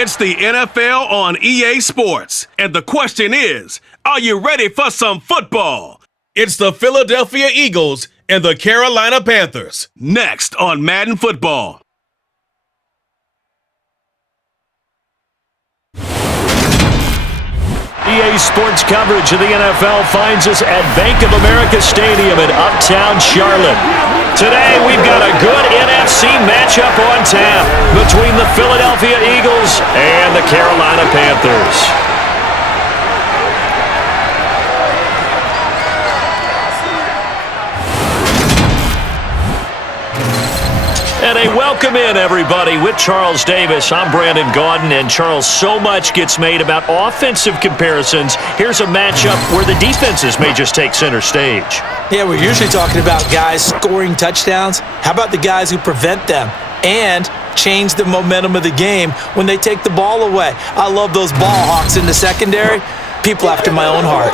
It's the NFL on EA Sports, and the question is, are you ready for some football? It's the Philadelphia Eagles and the Carolina Panthers, next on Madden Football. EA Sports coverage of the NFL finds us at Bank of America Stadium in Uptown Charlotte. Today, we've got a good NFC matchup on tap between the Philadelphia Eagles and the Carolina Panthers. And a welcome in, everybody, with Charles Davis. I'm Brandon Gaudin, and Charles, so much gets made about offensive comparisons. Here's a matchup where the defenses may just take center stage. Yeah, we're usually talking about guys scoring touchdowns. How about the guys who prevent them and change the momentum of the game when they take the ball away? I love those ball hawks in the secondary. People after my own heart.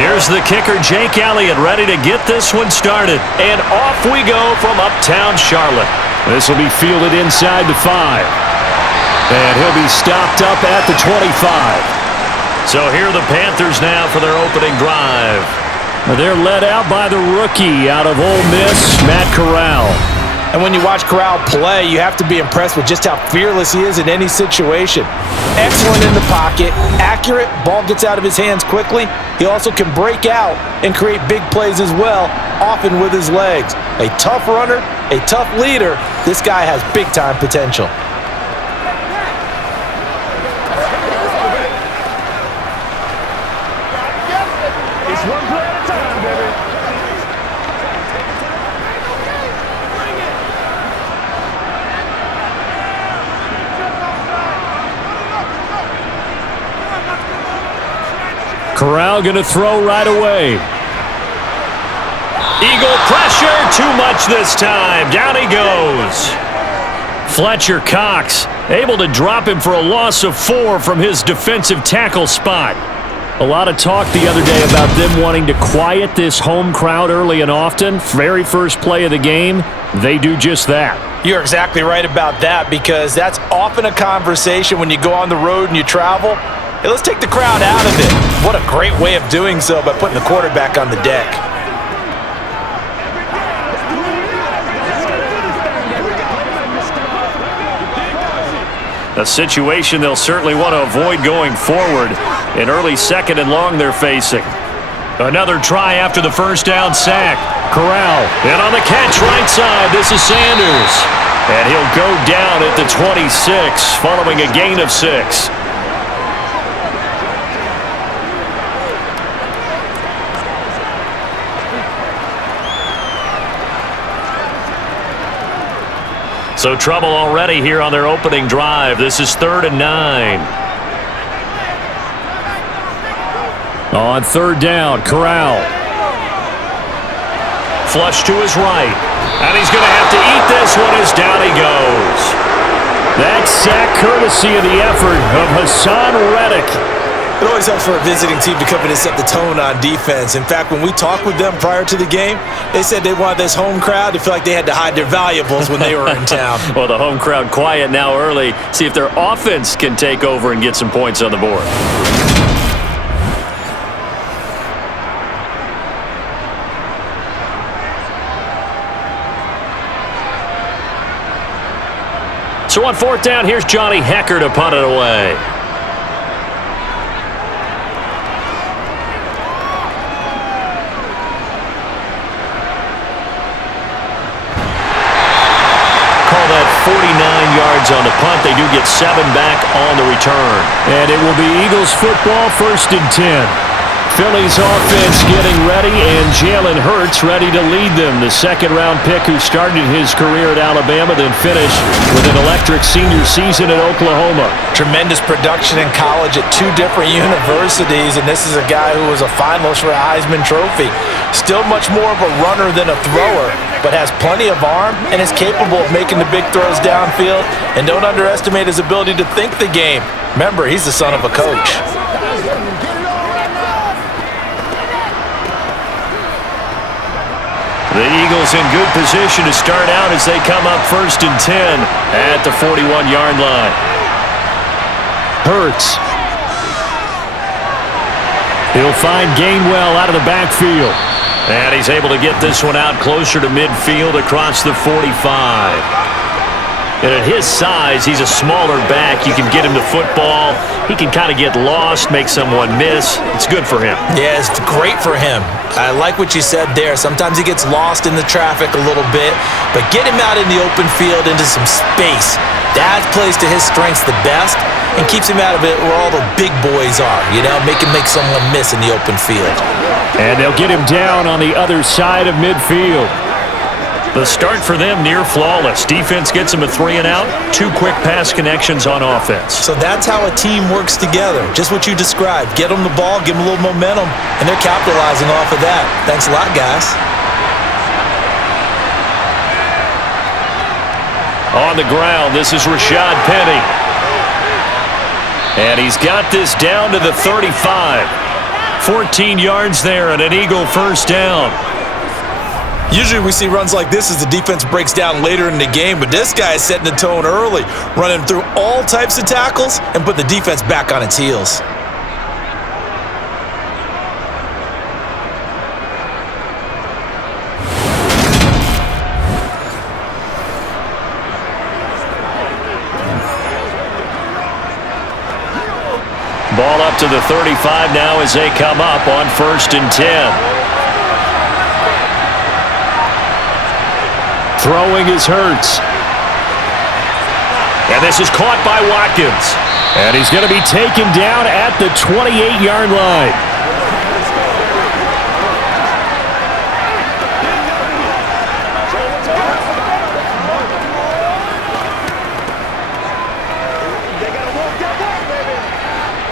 Here's the kicker, Jake Elliott, ready to get this one started. And off we go from Uptown Charlotte. This will be fielded inside the 5. And he'll be stopped up at the 25. So here are the Panthers now for their opening drive. They're led out by the rookie out of Ole Miss, Matt Corral. And when you watch Corral play, you have to be impressed with just how fearless he is in any situation. Excellent in the pocket, accurate, ball gets out of his hands quickly. He also can break out and create big plays as well, often with his legs. A tough runner, a tough leader. This guy has big-time potential. It's one play at a time, baby. Corral going to throw right away. Eagle pressure, too much this time. Down he goes. Fletcher Cox able to drop him for a loss of 4 from his defensive tackle spot. A lot of talk the other day about them wanting to quiet this home crowd early and often. Very first play of the game, they do just that. You're exactly right about that, because that's often a conversation when you go on the road and you travel. Hey, let's take the crowd out of it. What a great way of doing so by putting the quarterback on the deck. A situation they'll certainly want to avoid going forward. An early 2nd and long they're facing. Another try after the first down sack. Corral in on the catch right side. This is Sanders. And he'll go down at the 26 following a gain of 6. So trouble already here on their opening drive. This is 3rd and 9. On 3rd down, Corral. Flush to his right. And he's going to have to eat this one as down he goes. That sack courtesy of the effort of Hassan Reddick. It always helps for a visiting team to come in and set the tone on defense. In fact, when we talked with them prior to the game, they said they wanted this home crowd to feel like they had to hide their valuables when they were in town. Well, the home crowd quiet now early. See if their offense can take over and get some points on the board. So on 4th down, here's Johnny Hecker to punt it away. yards on the punt. They do get 7 back on the return. And it will be Eagles football, 1st and 10. Philly's offense getting ready, and Jalen Hurts ready to lead them. The second-round pick who started his career at Alabama, then finished with an electric senior season at Oklahoma. Tremendous production in college at 2 different universities, and this is a guy who was a finalist for a Heisman Trophy. Still much more of a runner than a thrower, but has plenty of arm and is capable of making the big throws downfield. And don't underestimate his ability to think the game. Remember, he's the son of a coach. The Eagles in good position to start out as they come up 1st and 10 at the 41-yard line. Hurts. He'll find Gainwell out of the backfield. And he's able to get this one out closer to midfield across the 45. And at his size, he's a smaller back. You can get him to football. He can kind of get lost, make someone miss. It's good for him. Yeah, it's great for him. I like what you said there. Sometimes he gets lost in the traffic a little bit, but get him out in the open field into some space. That plays to his strengths the best and keeps him out of it where all the big boys are, you know, make him make someone miss in the open field. And they'll get him down on the other side of midfield. The start for them near flawless. Defense gets them a 3-and-out, 2 quick pass connections on offense. So that's how a team works together. Just what you described. Get them the ball, give them a little momentum, and they're capitalizing off of that. Thanks a lot, guys. On the ground, this is Rashad Penny. And he's got this down to the 35. 14 yards there and an Eagle first down. Usually we see runs like this as the defense breaks down later in the game, but this guy is setting the tone early, running through all types of tackles and put the defense back on its heels. Ball up to the 35 now as they come up on 1st and 10. Throwing is Hurts. And this is caught by Watkins. And he's going to be taken down at the 28-yard line.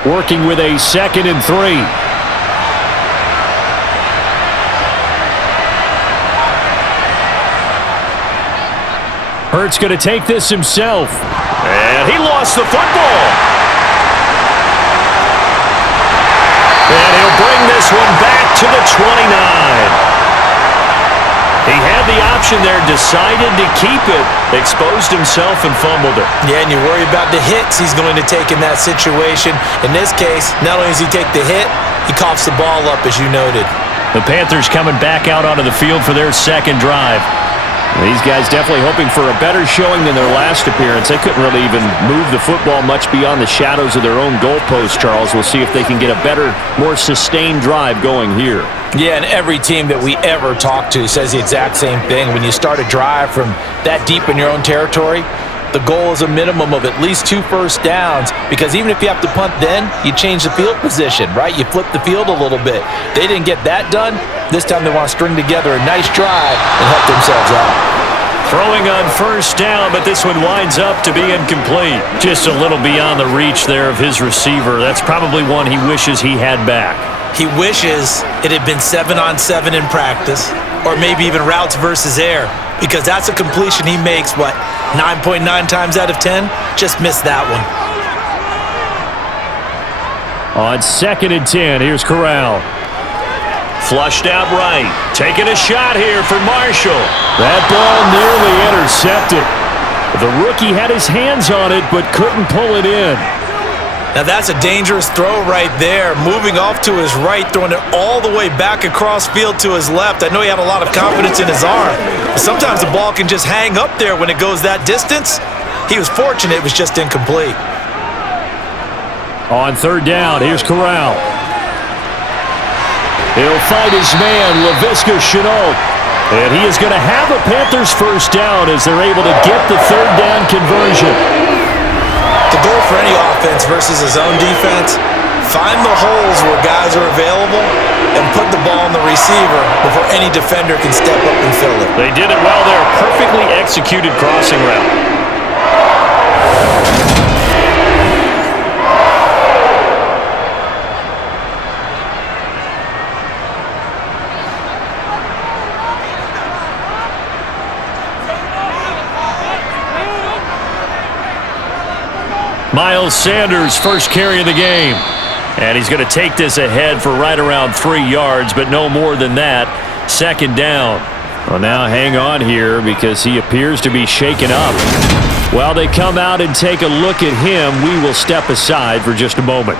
Working with a 2nd and 3. Hurts going to take this himself. And he lost the football. And he'll bring this one back to the 29. He had the option there, decided to keep it, exposed himself and fumbled it. Yeah, and you worry about the hits he's going to take in that situation. In this case, not only does he take the hit, he coughs the ball up, as you noted. The Panthers coming back out onto the field for their second drive. These guys definitely hoping for a better showing than their last appearance. They couldn't really even move the football much beyond the shadows of their own goalpost, Charles. We'll see if they can get a better, more sustained drive going here. Yeah, and every team that we ever talk to says the exact same thing. When you start a drive from that deep in your own territory, the goal is a minimum of at least 2 first downs, because even if you have to punt then, you change the field position, right? You flip the field a little bit. They didn't get that done. This time they want to string together a nice drive and help themselves out. Throwing on first down, but this one winds up to be incomplete. Just a little beyond the reach there of his receiver. That's probably one he wishes he had back. He wishes it had been 7-on-7 in practice, or maybe even routes versus air, because that's a completion he makes, 9.9 times out of 10? Just missed that one. On 2nd and 10, here's Corral. Flushed out right. Taking a shot here for Marshall. That ball nearly intercepted. The rookie had his hands on it, but couldn't pull it in. Now that's a dangerous throw right there. Moving off to his right, throwing it all the way back across field to his left. I know he had a lot of confidence in his arm, but sometimes the ball can just hang up there when it goes that distance. He was fortunate it was just incomplete. On 3rd down, here's Corral. He'll fight his man, Laviska Shenault. And he is going to have a Panthers first down as they're able to get the third down conversion. The goal for any offense versus his own defense, find the holes where guys are available and put the ball on the receiver before any defender can step up and fill it. They did it well there. Perfectly executed crossing route. Miles Sanders first carry of the game. And he's going to take this ahead for right around 3 yards, but no more than that. Second down. Well, now hang on here because he appears to be shaken up. While they come out and take a look at him, we will step aside for just a moment.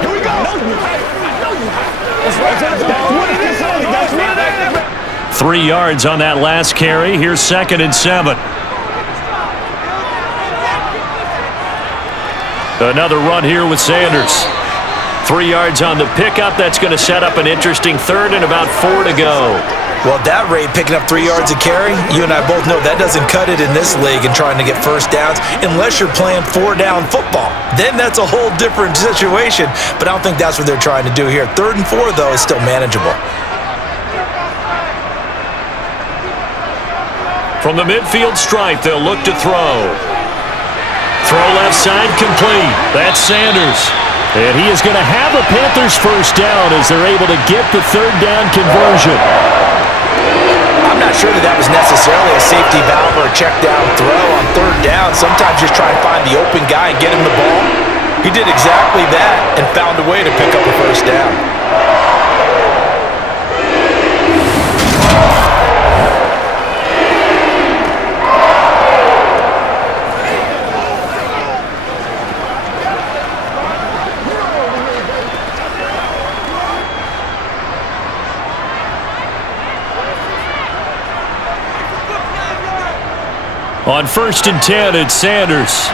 Here we go. 3 yards on that last carry. Here's 2nd and 7. Another run here with Sanders. 3 yards on the pickup. That's going to set up an interesting third and about 4 to go. Well, at that rate, picking up 3 yards a carry, you and I both know that doesn't cut it in this league and trying to get first downs unless you're playing 4-down football. Then that's a whole different situation, but I don't think that's what they're trying to do here. 3rd and 4, though, is still manageable. From the midfield stripe, they'll look to throw. Throw left side complete. That's Sanders. And he is going to have a Panthers first down as they're able to get the third down conversion. I'm not sure that was necessarily a safety valve or a check down throw on 3rd down. Sometimes just try and find the open guy and get him the ball. He did exactly that and found a way to pick up a first down. On 1st and 10, it's Sanders.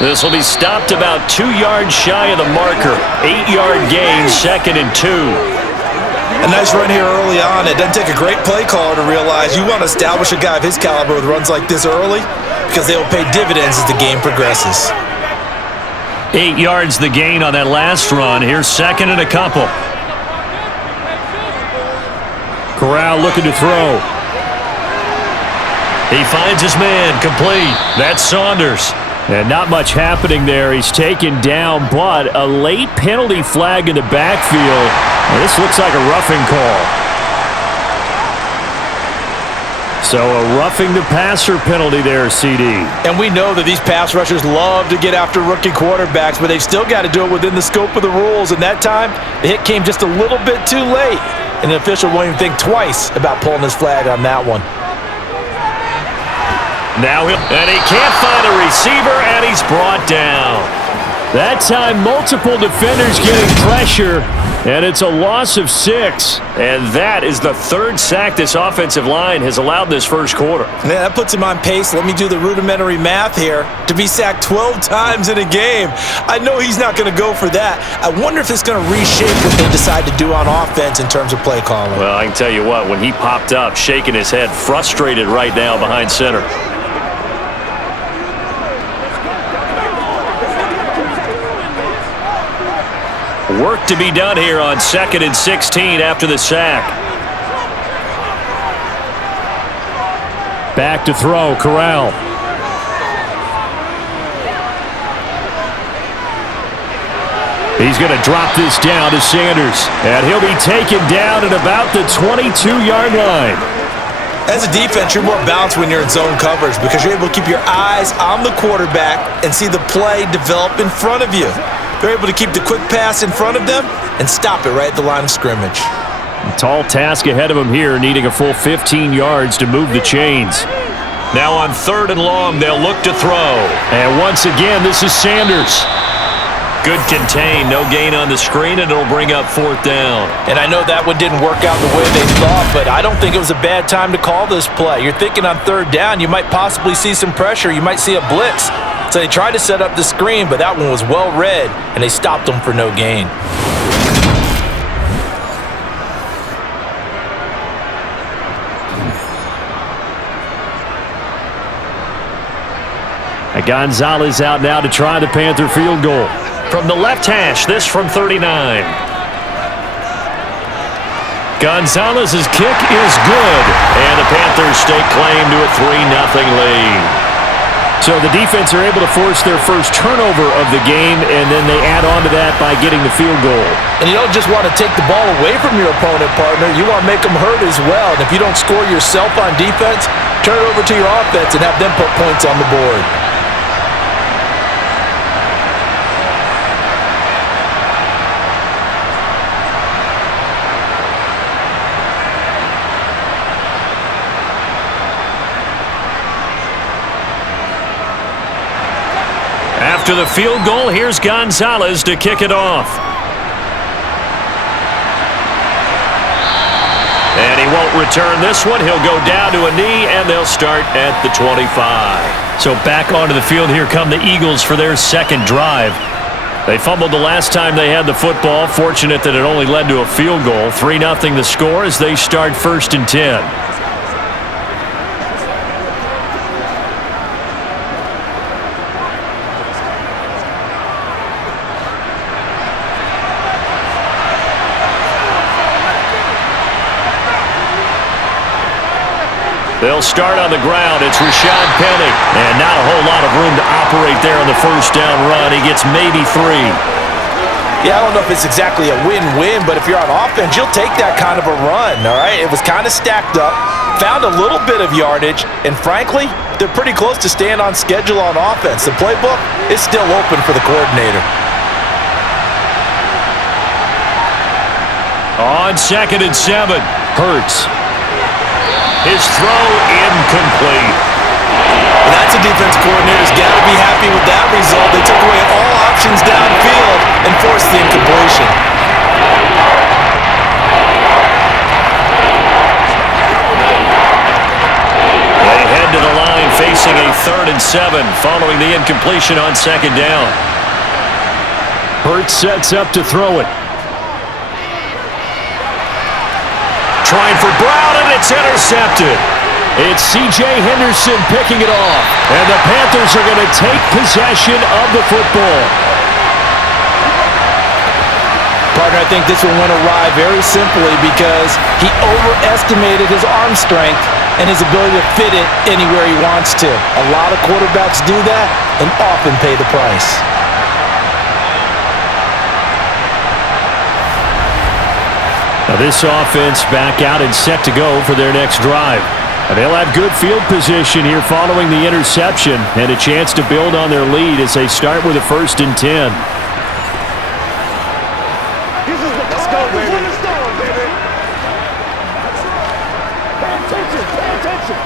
This will be stopped about 2 yards shy of the marker. 8-yard gain, 2nd and 2. A nice run here early on. It doesn't take a great play caller to realize you want to establish a guy of his caliber with runs like this early because they will pay dividends as the game progresses. 8 yards the gain on that last run. Here's 2nd and a couple. Corral looking to throw. He finds his man, complete. That's Saunders. And not much happening there. He's taken down, but a late penalty flag in the backfield. And this looks like a roughing call. So a roughing the passer penalty there, CD. And we know that these pass rushers love to get after rookie quarterbacks, but they've still got to do it within the scope of the rules. And that time, the hit came just a little bit too late. And the official won't even think twice about pulling his flag on that one. Now and he can't find a receiver, and he's brought down. That time, multiple defenders getting pressure, and it's a loss of 6. And that is the 3rd sack this offensive line has allowed this first quarter. Yeah, that puts him on pace. Let me do the rudimentary math here. To be sacked 12 times in a game. I know he's not going to go for that. I wonder if it's going to reshape what they decide to do on offense in terms of play calling. Well, I can tell you what, when he popped up, shaking his head, frustrated right now behind center. Work to be done here on 2nd and 16 after the sack. Back to throw, Corral. He's going to drop this down to Sanders. And he'll be taken down at about the 22-yard line. As a defense, you're more balanced when you're in zone coverage because you're able to keep your eyes on the quarterback and see the play develop in front of you. They're able to keep the quick pass in front of them and stop it right at the line of scrimmage. A tall task ahead of him here, needing a full 15 yards to move the chains. Now on 3rd and long, they'll look to throw. And once again, this is Sanders. Good contain, no gain on the screen, and it'll bring up 4th down. And I know that one didn't work out the way they thought, but I don't think it was a bad time to call this play. You're thinking on 3rd down, you might possibly see some pressure. You might see a blitz. So they tried to set up the screen, but that one was well read, and they stopped them for no gain. Gonzalez out now to try the Panther field goal. From the left hash, this from 39. Gonzalez's kick is good, and the Panthers stake claim to a 3-0 lead. So the defense are able to force their first turnover of the game, and then they add on to that by getting the field goal. And you don't just want to take the ball away from your opponent, partner. You want to make them hurt as well. And if you don't score yourself on defense, turn it over to your offense and have them put points on the board. After the field goal, here's Gonzalez to kick it off. And he won't return this one. He'll go down to a knee, and they'll start at the 25. So back onto the field, here come the Eagles for their second drive. They fumbled the last time they had the football. Fortunate that it only led to a field goal. 3-0 the score as they start 1st and 10. They'll start on the ground. It's Rashad Penny. And not a whole lot of room to operate there on the 1st down run. He gets maybe 3. Yeah, I don't know if it's exactly a win-win, but if you're on offense, you'll take that kind of a run, all right? It was kind of stacked up, found a little bit of yardage, and frankly, they're pretty close to staying on schedule on offense. The playbook is still open for the coordinator. On 2nd and 7, Hurts. His throw incomplete. And that's a defense coordinator's got to be happy with that result. They took away all options downfield and forced the incompletion. They head to the line facing a 3rd and 7 following the incompletion on 2nd down. Hurts sets up to throw it. Trying for Brown, and it's intercepted. It's C.J. Henderson picking it off. And the Panthers are going to take possession of the football. Partner, I think this one went awry very simply because he overestimated his arm strength and his ability to fit it anywhere he wants to. A lot of quarterbacks do that and often pay the price. Now this offense back out and set to go for their next drive. And they'll have good field position here following the interception and a chance to build on their lead as they start with a 1st and 10. Let's go, baby. Pay attention. Pay attention.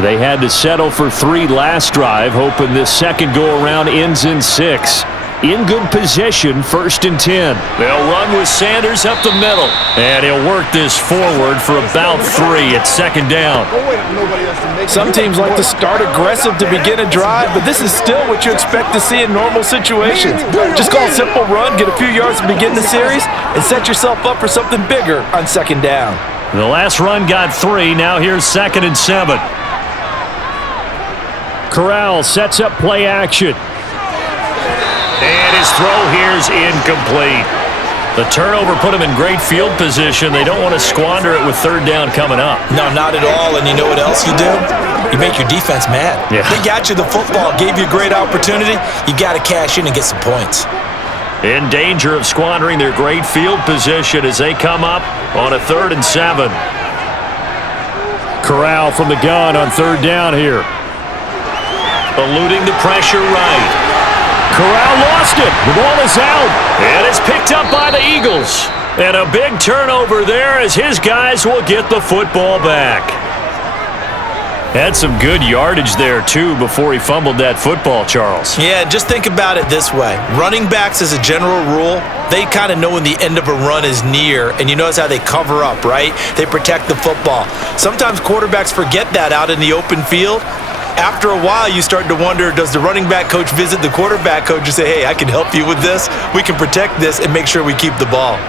They had to settle for 3 last drive, hoping this second go-around ends in 6. In good position, 1st and 10. They'll run with Sanders up the middle. And he'll work this forward for about 3 at 2nd down. Some teams like to start aggressive to begin a drive, but this is still what you expect to see in normal situations. Just call a simple run, get a few yards to begin the series, and set yourself up for something bigger on 2nd down. The last run got 3. Now here's 2nd and 7. Corral sets up play action. And his throw here's incomplete. The turnover put him in great field position. They don't want to squander it with 3rd down coming up. No, not at all. And you know what else you do? You make your defense mad. Yeah. They got you the football, gave you a great opportunity. You got to cash in and get some points. In danger of squandering their great field position as they come up on a 3rd and 7. Corral from the gun on 3rd down here. Eluding the pressure right. Corral lost it. The ball is out. And it's picked up by the Eagles. And a big turnover there as his guys will get the football back. Had some good yardage there, too, before he fumbled that football, Charles. Yeah, just think about it this way. Running backs, as a general rule, they kind of know when the end of a run is near, and you notice how they cover up, right? They protect the football. Sometimes quarterbacks forget that out in the open field. After a while, you start to wonder, does the running back coach visit the quarterback coach and say, hey, I can help you with this, we can protect this, and make sure we keep the ball.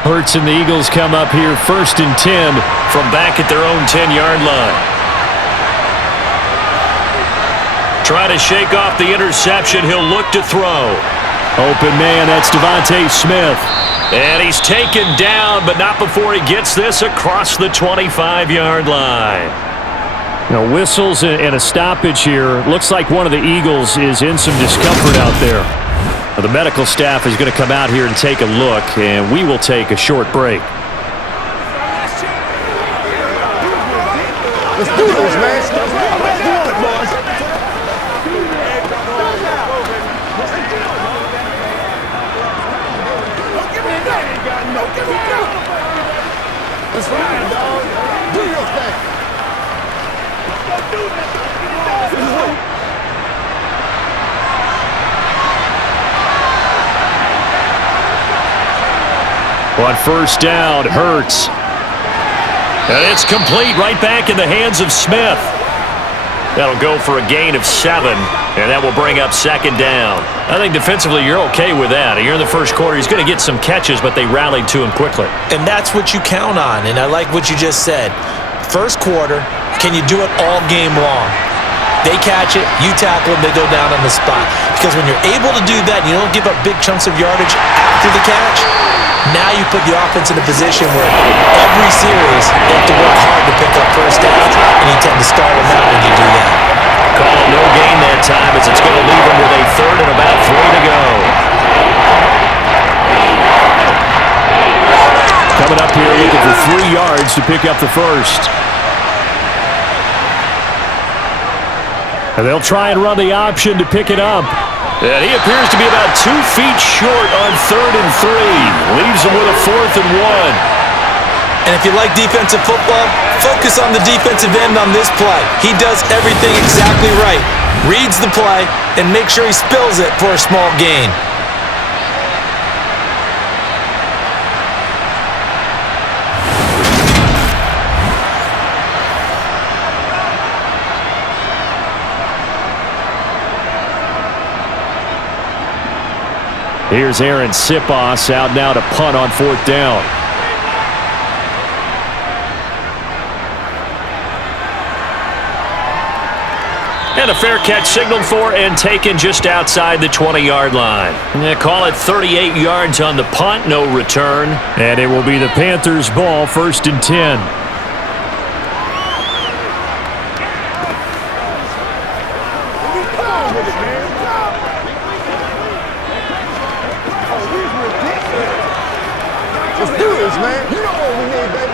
Hurts and the Eagles come up here 1st and 10 from back at their own 10-yard line. Try to shake off the interception. He'll look to throw. Open man, that's Devontae Smith. And he's taken down, but not before he gets this across the 25-yard line. Now, whistles and a stoppage here. Looks like one of the Eagles is in some discomfort out there. The medical staff is going to come out here and take a look, and we will take a short break. Let's do this, man. Let's do it, boys. Let's ride, dog. Do your thing. On 1st down, Hurts. And it's complete right back in the hands of Smith. That'll go for a gain of 7, and that will bring up 2nd down. I think defensively you're okay with that. Here in the first quarter, he's going to get some catches, but they rallied to him quickly. And that's what you count on, and I like what you just said. First quarter, can you do it all game long? They catch it, you tackle them, they go down on the spot. Because when you're able to do that, you don't give up big chunks of yardage after the catch, now you put the offense in a position where every series they have to work hard to pick up first downs, and you tend to stall them out when you do that. Call no gain that time as it's going to leave them with a 3rd and about 3 to go. Coming up here looking for 3 yards to pick up the first. And they'll try and run the option to pick it up. And he appears to be about 2 feet short on 3rd and 3. Leaves him with a 4th and 1. And if you like defensive football, focus on the defensive end on this play. He does everything exactly right. Reads the play and makes sure he spills it for a small gain. Here's Aaron Sipos out now to punt on 4th down. And a fair catch signaled for and taken just outside the 20-yard line. They call it 38 yards on the punt, no return. And it will be the Panthers' ball, 1st and 10. Let's do this, man. You know what we need, baby.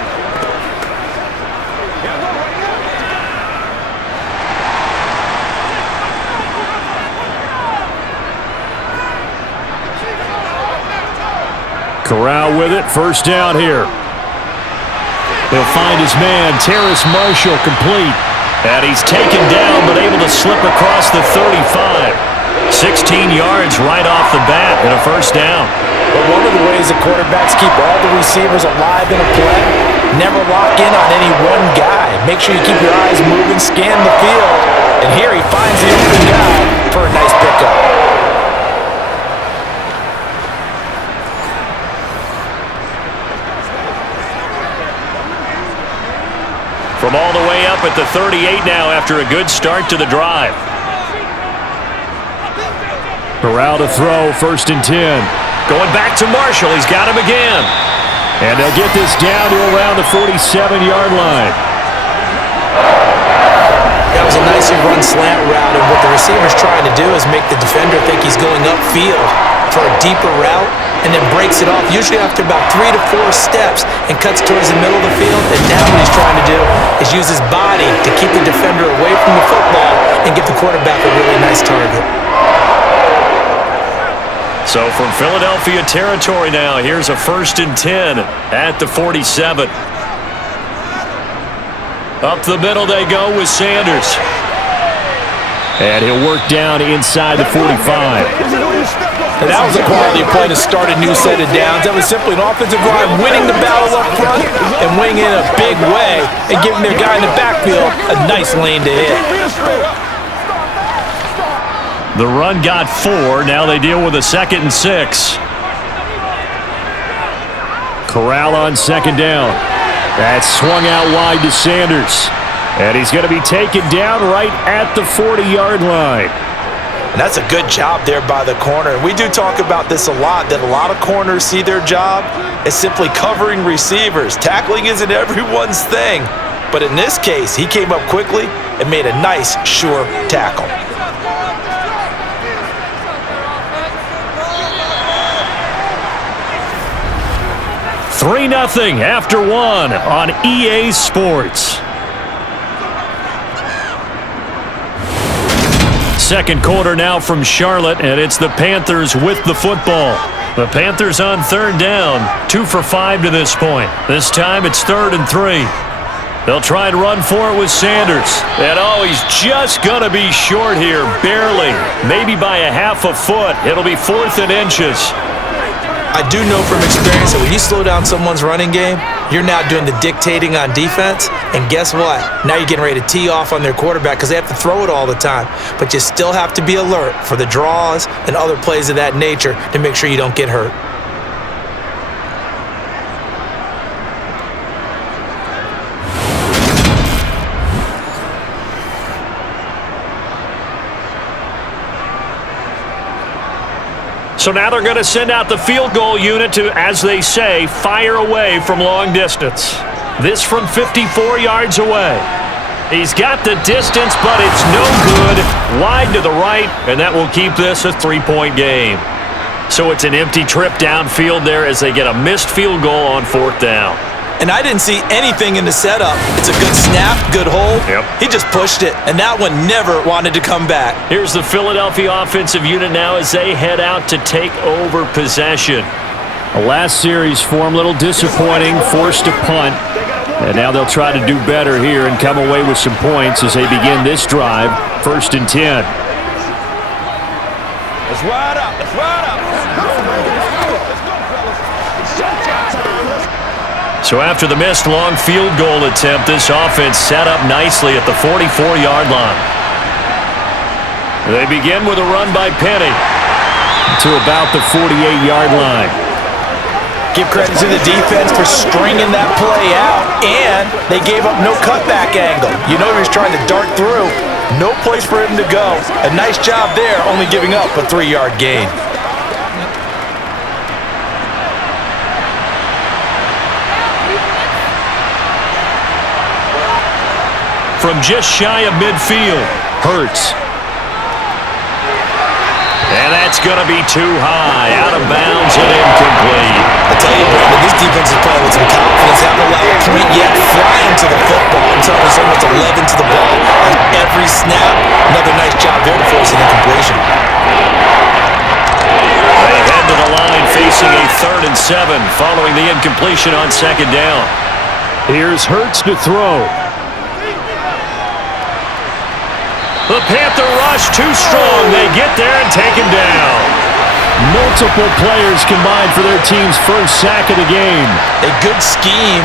Corral with it, 1st down here. He'll find his man, Terrace Marshall, complete. And he's taken down, but able to slip across the 35. 16 yards right off the bat and a 1st down. But one of the ways that quarterbacks keep all the receivers alive in a play, never lock in on any one guy. Make sure you keep your eyes moving, scan the field. And here he finds the open guy for a nice pickup. From all the way up at the 38 now after a good start to the drive. Corral to throw, 1st and 10. Going back to Marshall. He's got him again. And they'll get this down to around the 47-yard line. That was a nicely run slant route, and what the receiver's trying to do is make the defender think he's going upfield for a deeper route and then breaks it off, usually after about 3 to 4 steps, and cuts towards the middle of the field. And now what he's trying to do is use his body to keep the defender away from the football and give the quarterback a really nice target. So from Philadelphia territory now, here's a 1st and 10 at the 47. Up the middle they go with Sanders. And he'll work down inside the 45. And that was a quality play to start a new set of downs. That was simply an offensive line winning the battle up front and winning in a big way and giving their guy in the backfield a nice lane to hit. The run got 4. Now they deal with a 2nd and 6. Corral on 2nd down. That's swung out wide to Sanders. And he's going to be taken down right at the 40-yard line. And that's a good job there by the corner. And we do talk about this a lot, that a lot of corners see their job as simply covering receivers. Tackling isn't everyone's thing. But in this case, he came up quickly and made a nice, sure tackle. Three 3-0 after 1 on EA Sports. Second quarter now from Charlotte, and it's the Panthers with the football. The Panthers on 3rd down, 2 for 5 to this point. This time it's 3rd and 3. They'll try and run for it with Sanders. And he's just going to be short here, barely. Maybe by a half a foot. It'll be 4th and inches. I do know from experience that when you slow down someone's running game, you're now doing the dictating on defense. And guess what? Now you're getting ready to tee off on their quarterback because they have to throw it all the time. But you still have to be alert for the draws and other plays of that nature to make sure you don't get hurt. So now they're going to send out the field goal unit to, as they say, fire away from long distance. This from 54 yards away. He's got the distance, but it's no good. Wide to the right, and that will keep this a 3-point game. So it's an empty trip downfield there as they get a missed field goal on 4th down. And I didn't see anything in the setup. It's a good snap, good hold. Yep. He just pushed it, and that one never wanted to come back. Here's the Philadelphia offensive unit now as they head out to take over possession. The last series for him, a little disappointing, forced a punt. And now they'll try to do better here and come away with some points as they begin this drive, 1st and 10. Let's ride up. Let's ride up. So after the missed long field goal attempt, this offense set up nicely at the 44-yard line. They begin with a run by Penny to about the 48-yard line. Give credit to the defense for stringing that play out, and they gave up no cutback angle. You know he was trying to dart through. No place for him to go. A nice job there, only giving up a 3-yard gain. From just shy of midfield, Hurts. And that's going to be too high, out of bounds and incomplete. I tell you, Brandon, this defense is playing with some confidence. Haven't allowed a point yet, flying to the football. I'm telling you, it's almost 11 to the ball on every snap. Another nice job there to force an incompletion. They head to the line facing a 3rd and 7 following the incompletion on 2nd down. Here's Hurts to throw. The Panther rush too strong. They get there and take him down. Multiple players combined for their team's first sack of the game. A good scheme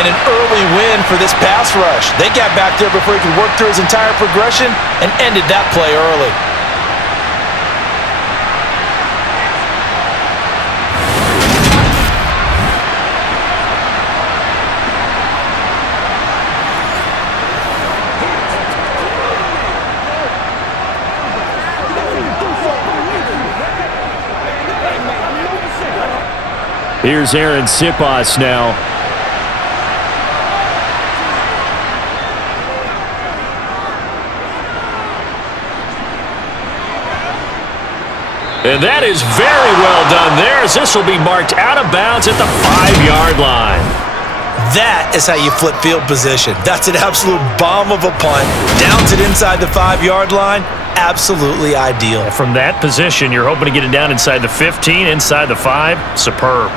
and an early win for this pass rush. They got back there before he could work through his entire progression and ended that play early. Here's Aaron Sipas now. And that is very well done there, as this will be marked out of bounds at the 5-yard line. That is how you flip field position. That's an absolute bomb of a punt. Downs it inside the 5-yard line. absolutely ideal. From that position, you're hoping to get it down inside the 15, inside the 5. Superb.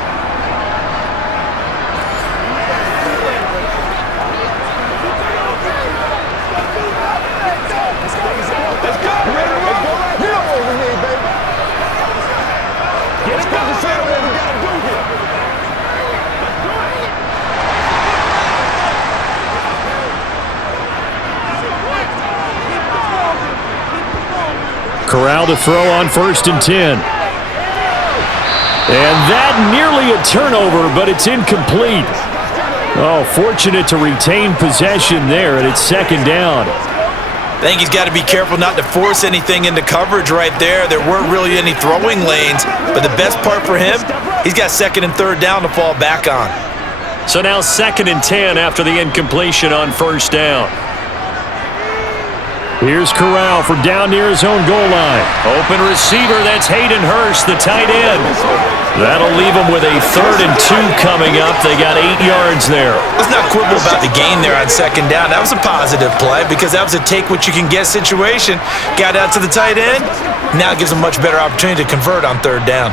Corral to throw on 1st and 10. And that nearly a turnover, but it's incomplete. Oh, fortunate to retain possession there, and it's 2nd down. I think he's got to be careful not to force anything into coverage right there. There weren't really any throwing lanes, but the best part for him, he's got 2nd and 3rd down to fall back on. So now 2nd and 10 after the incompletion on 1st down. Here's Corral for down near his own goal line. Open receiver, that's Hayden Hurst, the tight end. That'll leave him with a 3rd and 2 coming up. They got 8 yards there. Let's not quibble about the gain there on 2nd down. That was a positive play because that was a take-what-you-can-get situation. Got out to the tight end. Now it gives him a much better opportunity to convert on 3rd down.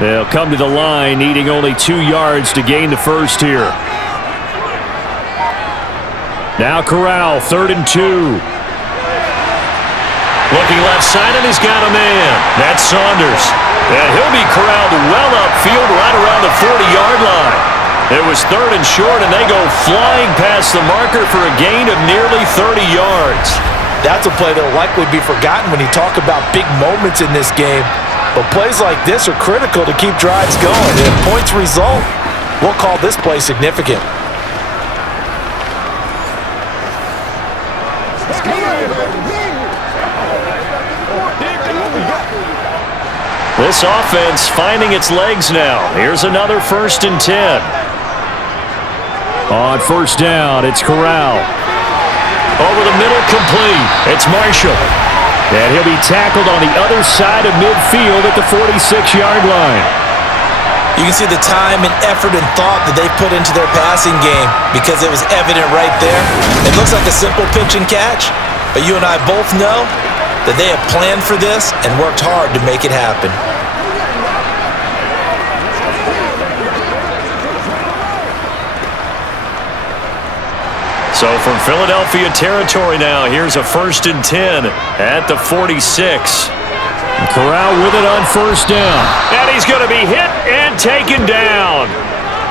They'll come to the line, needing only 2 yards to gain the first here. Now Corral, 3rd and 2. Looking left side, and he's got a man. That's Saunders. And he'll be corralled well upfield right around the 40-yard line. It was 3rd and short, and they go flying past the marker for a gain of nearly 30 yards. That's a play that will likely be forgotten when you talk about big moments in this game. But plays like this are critical to keep drives going. And if points result, we'll call this play significant. This offense finding its legs now. Here's another 1st and 10. On 1st down, it's Corral. Over the middle, complete. It's Marshall. And he'll be tackled on the other side of midfield at the 46-yard line. You can see the time and effort and thought that they put into their passing game because it was evident right there. It looks like a simple pitch and catch, but you and I both know that they have planned for this and worked hard to make it happen. So from Philadelphia territory now, here's a 1st and 10 at the 46. Corral with it on 1st down. And he's going to be hit and taken down.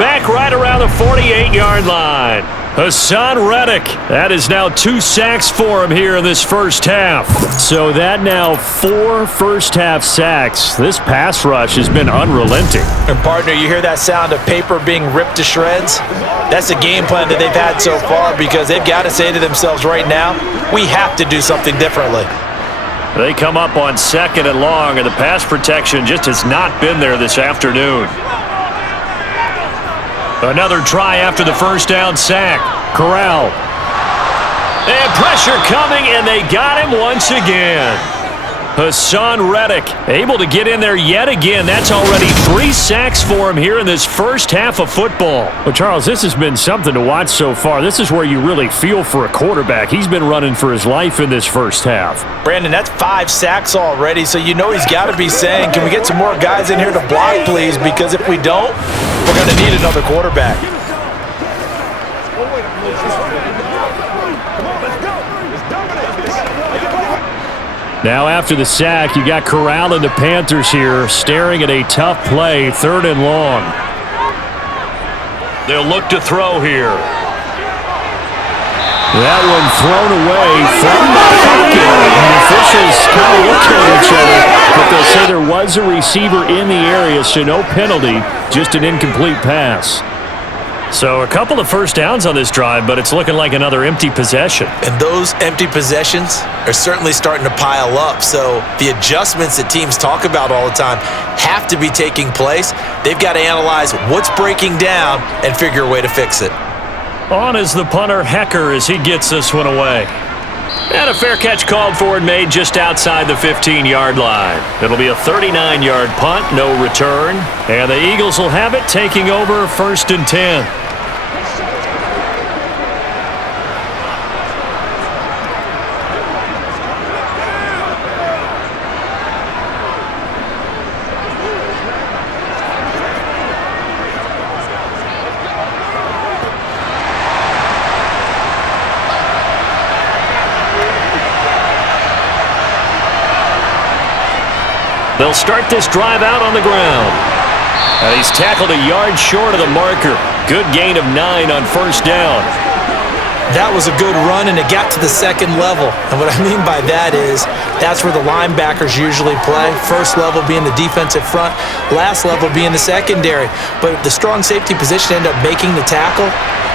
Back right around the 48-yard line. Hassan Reddick. That is now 2 sacks for him here in this first half. So that now 4 first-half sacks. This pass rush has been unrelenting. And partner, you hear that sound of paper being ripped to shreds? That's the game plan that they've had so far because they've got to say to themselves right now, we have to do something differently. They come up on 2nd and long, and the pass protection just has not been there this afternoon. Another try after the 1st down sack. Corral. And pressure coming, and they got him once again. Hassan Reddick able to get in there yet again. That's already 3 sacks for him here in this first half of football. Well, Charles, this has been something to watch so far. This is where you really feel for a quarterback. He's been running for his life in this first half. Brandon, that's 5 sacks already, so you know he's got to be saying, can we get some more guys in here to block, please? Because if we don't, we're going to need another quarterback. Now after the sack, you got Corral and the Panthers here staring at a tough play, 3rd and long. They'll look to throw here. That one thrown away from the pocket. And the officials kind of look at each other, but they'll say there was a receiver in the area, so no penalty, just an incomplete pass. So a couple of first downs on this drive, but it's looking like another empty possession. And those empty possessions are certainly starting to pile up. So the adjustments that teams talk about all the time have to be taking place. They've got to analyze what's breaking down and figure a way to fix it. On is the punter, Hecker, as he gets this one away. And a fair catch called for and made just outside the 15-yard line. It'll be a 39-yard punt, no return. And the Eagles will have it, taking over 1st and 10. They'll start this drive out on the ground. And he's tackled a yard short of the marker. Good gain of 9 on first down. That was a good run, and it got to the second level. And what I mean by that is that's where the linebackers usually play. First level being the defensive front, last level being the secondary. But the strong safety position ended up making the tackle,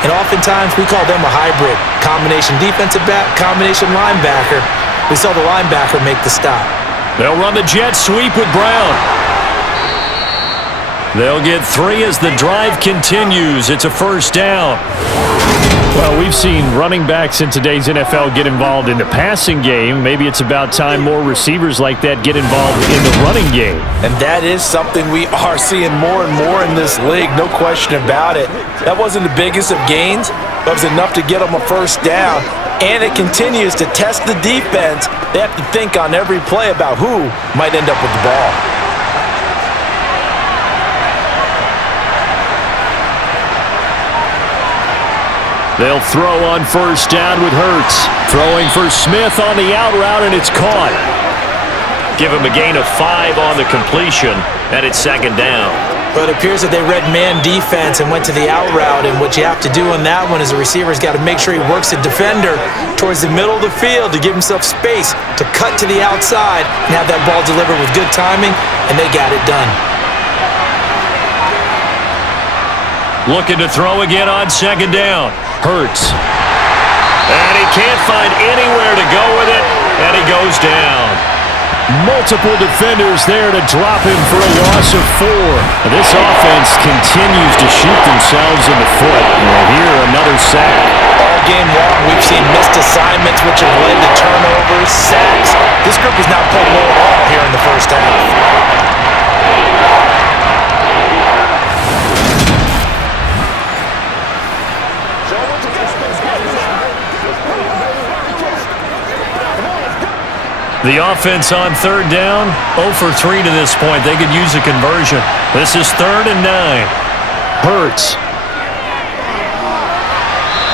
and oftentimes we call them a hybrid. Combination defensive back, combination linebacker. We saw the linebacker make the stop. They'll run the jet sweep with Brown. They'll get 3 as the drive continues. It's a first down. Well, we've seen running backs in today's NFL get involved in the passing game. Maybe it's about time more receivers like that get involved in the running game. And that is something we are seeing more and more in this league, no question about it. That wasn't the biggest of gains, but it was enough to get them a first down. And it continues to test the defense. They have to think on every play about who might end up with the ball. They'll throw on first down with Hurts. Throwing for Smith on the out route, and it's caught. Give him a gain of 5 on the completion, and it's second down. But it appears that they read man defense and went to the out route, and what you have to do on that one is the receiver's got to make sure he works the defender towards the middle of the field to give himself space to cut to the outside and have that ball delivered with good timing, and they got it done. Looking to throw again on second down. Hurts. And he can't find anywhere to go with it, and he goes down. Multiple defenders there to drop him for a loss of 4. This offense continues to shoot themselves in the foot. And here, another sack. All game long, we've seen missed assignments, which have led to turnovers, sacks. This group has not played well at all here in the first half. The offense on third down, 0 for 3 to this point. They could use a conversion. This is 3rd and 9. Hurts.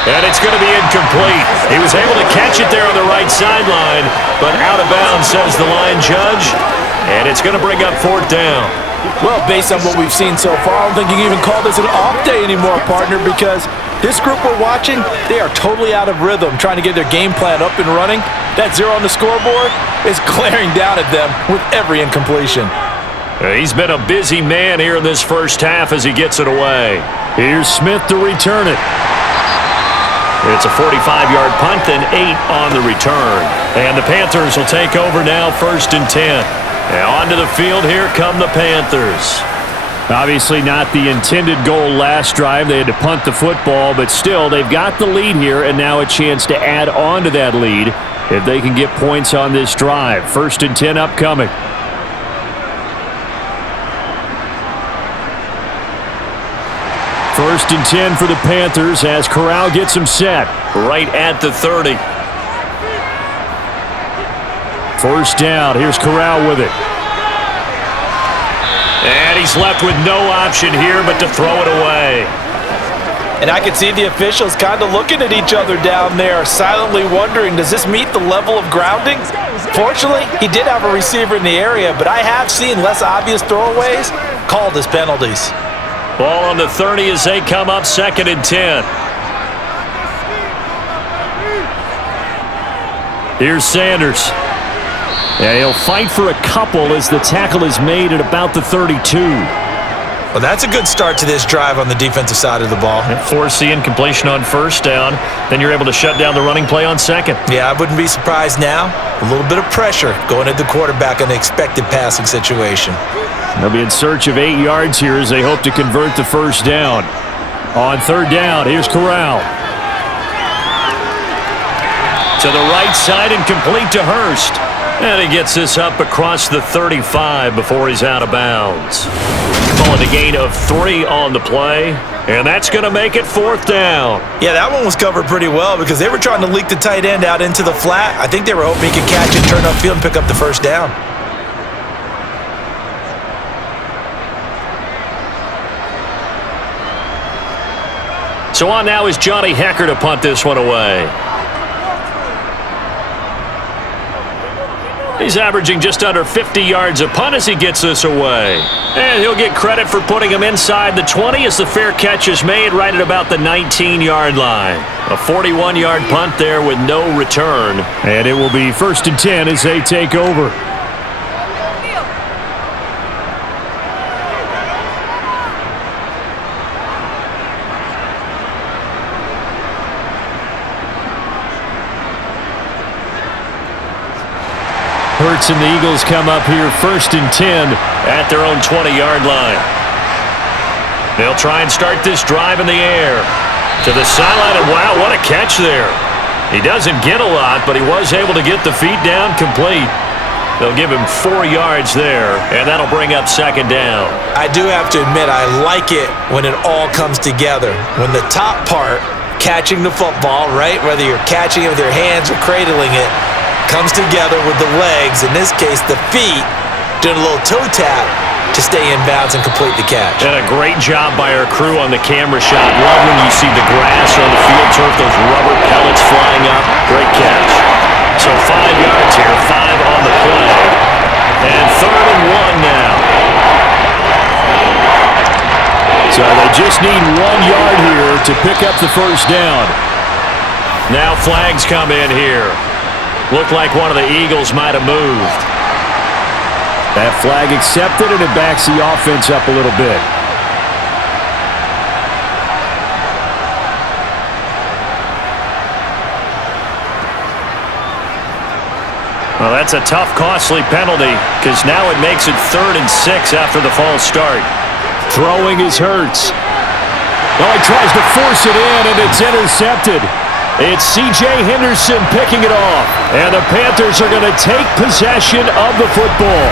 And it's going to be incomplete. He was able to catch it there on the right sideline, but out of bounds, says the line judge. And it's going to bring up 4th down. Well, based on what we've seen so far, I don't think you can even call this an off day anymore, partner, because this group we're watching, they are totally out of rhythm, trying to get their game plan up and running. That 0 on the scoreboard is glaring down at them with every incompletion. He's been a busy man here in this first half as he gets it away. Here's Smith to return it. It's a 45-yard punt and 8 on the return. And the Panthers will take over now, 1st and 10. And onto the field, here come the Panthers. Obviously not the intended goal last drive. They had to punt the football, but still, they've got the lead here, and now a chance to add on to that lead if they can get points on this drive. 1st and 10 upcoming. First and 10 for the Panthers as Corral gets him set. Right at the 30. First down. Here's Corral with it. And he's left with no option here but to throw it away. And I can see the officials kind of looking at each other down there, silently wondering, does this meet the level of grounding? Fortunately, he did have a receiver in the area, but I have seen less obvious throwaways called as penalties. Ball on the 30 as they come up, 2nd and 10. Here's Sanders. And he'll fight for a couple as the tackle is made at about the 32. Well, that's a good start to this drive on the defensive side of the ball. Force the incompletion on first down. Then you're able to shut down the running play on second. Yeah, I wouldn't be surprised now. A little bit of pressure going at the quarterback in the expected passing situation. They'll be in search of 8 yards here as they hope to convert the first down. On 3rd down, here's Corral. To the right side and complete to Hurst. And he gets this up across the 35 before he's out of bounds. Calling a gain of 3 on the play. And that's going to make it 4th down. Yeah, that one was covered pretty well because they were trying to leak the tight end out into the flat. I think they were hoping he could catch it, turn upfield, and pick up the first down. So on now is Johnny Hecker to punt this one away. He's averaging just under 50 yards a punt as he gets this away. And he'll get credit for putting him inside the 20 as the fair catch is made right at about the 19-yard line. A 41-yard punt there with no return. And it will be 1st and 10 as they take over. Hurts and the Eagles come up here 1st and 10 at their own 20-yard line. They'll try and start this drive in the air. To the sideline, and wow, what a catch there. He doesn't get a lot, but he was able to get the feet down complete. They'll give him 4 yards there, and that'll bring up 2nd down. I do have to admit, I like it when it all comes together. When the top part, catching the football, right, whether you're catching it with your hands or cradling it, comes together with the legs, in this case the feet, doing a little toe tap to stay in bounds and complete the catch. And a great job by our crew on the camera shot. Love when you see the grass or the field turf, those rubber pellets flying up. Great catch. So 5 yards here, 5 on the play. And 3rd and 1 now. So they just need 1 yard here to pick up the 1st down. Now flags come in here. Looked like one of the Eagles might have moved. That flag accepted, and it backs the offense up a little bit. Well, that's a tough, costly penalty because now it makes it 3rd and 6 after the false start. Throwing is Hurts. Oh, he tries to force it in, and it's intercepted. It's C.J. Henderson picking it off, and the Panthers are going to take possession of the football.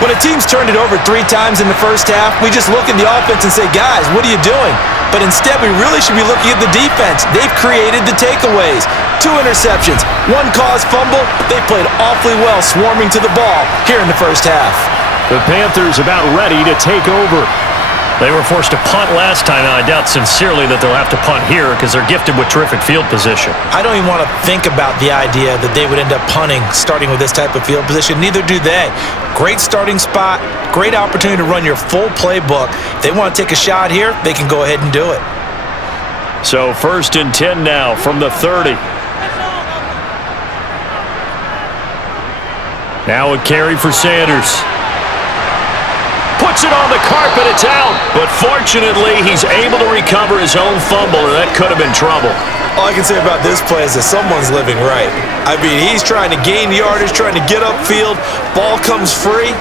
When a team's turned it over 3 times in the first half, we just look at the offense and say, guys, what are you doing? But instead, we really should be looking at the defense. They've created the takeaways. 2 interceptions, 1 caused fumble. They played awfully well swarming to the ball here in the first half. The Panthers about ready to take over. They were forced to punt last time, and I doubt sincerely that they'll have to punt here because they're gifted with terrific field position. I don't even want to think about the idea that they would end up punting starting with this type of field position. Neither do they. Great starting spot, great opportunity to run your full playbook. If they want to take a shot here, they can go ahead and do it. So 1st and 10 now from the 30. Now a carry for Sanders. Puts it on the carpet, it's out. But fortunately, he's able to recover his own fumble, and that could have been trouble. All I can say about this play is that someone's living right. I mean, he's trying to gain yardage, trying to get upfield. Ball comes free.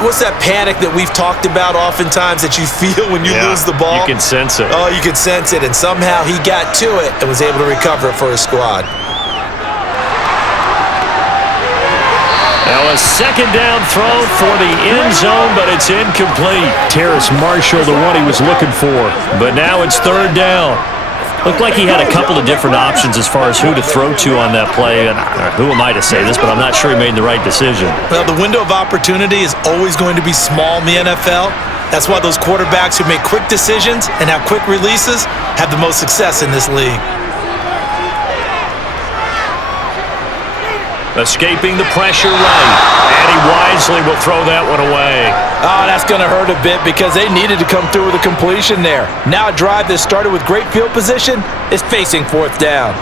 What's that panic that we've talked about oftentimes that you feel when you lose the ball? You can sense it. Oh, you can sense it, and somehow he got to it and was able to recover it for his squad. Now a 2nd down throw for the end zone, but it's incomplete. Terrace Marshall, the one he was looking for. But now it's 3rd down. Looked like he had a couple of different options as far as who to throw to on that play. And who am I to say this, but I'm not sure he made the right decision. Well, the window of opportunity is always going to be small in the NFL. That's why those quarterbacks who make quick decisions and have quick releases have the most success in this league. Escaping the pressure right, and he wisely will throw that one away. Oh, that's going to hurt a bit because they needed to come through with a completion there. Now a drive that started with great field position is facing 4th down.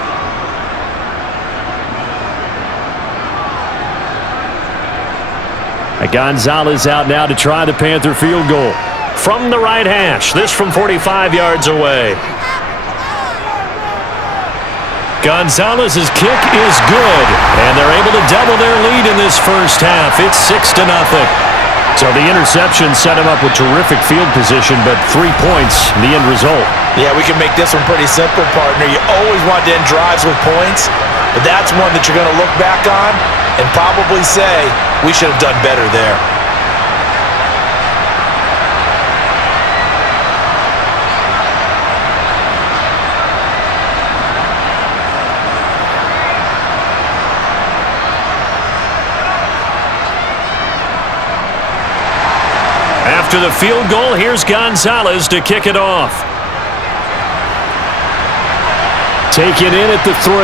Gonzalez out now to try the Panther field goal. From the right hash, this from 45 yards away. Gonzalez's kick is good, and they're able to double their lead in this first half. It's 6-0. So the interception set him up with terrific field position, but 3 points in the end result. Yeah, we can make this one pretty simple, partner. You always want to end drives with points, but that's one that you're going to look back on and probably say, we should have done better there. After the field goal, here's Gonzalez to kick it off. Take it in at the 3.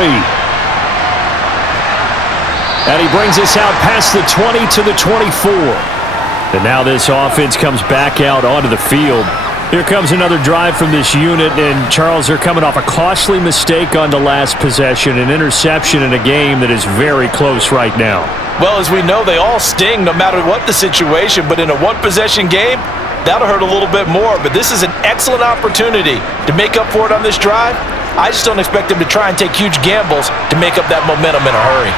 And he brings us out past the 20 to the 24. And now this offense comes back out onto the field. Here comes another drive from this unit, and Charles, they're coming off a costly mistake on the last possession, an interception in a game that is very close right now. Well, as we know, they all sting no matter what the situation, but in a one-possession game, that'll hurt a little bit more. But this is an excellent opportunity to make up for it on this drive. I just don't expect them to try and take huge gambles to make up that momentum in a hurry.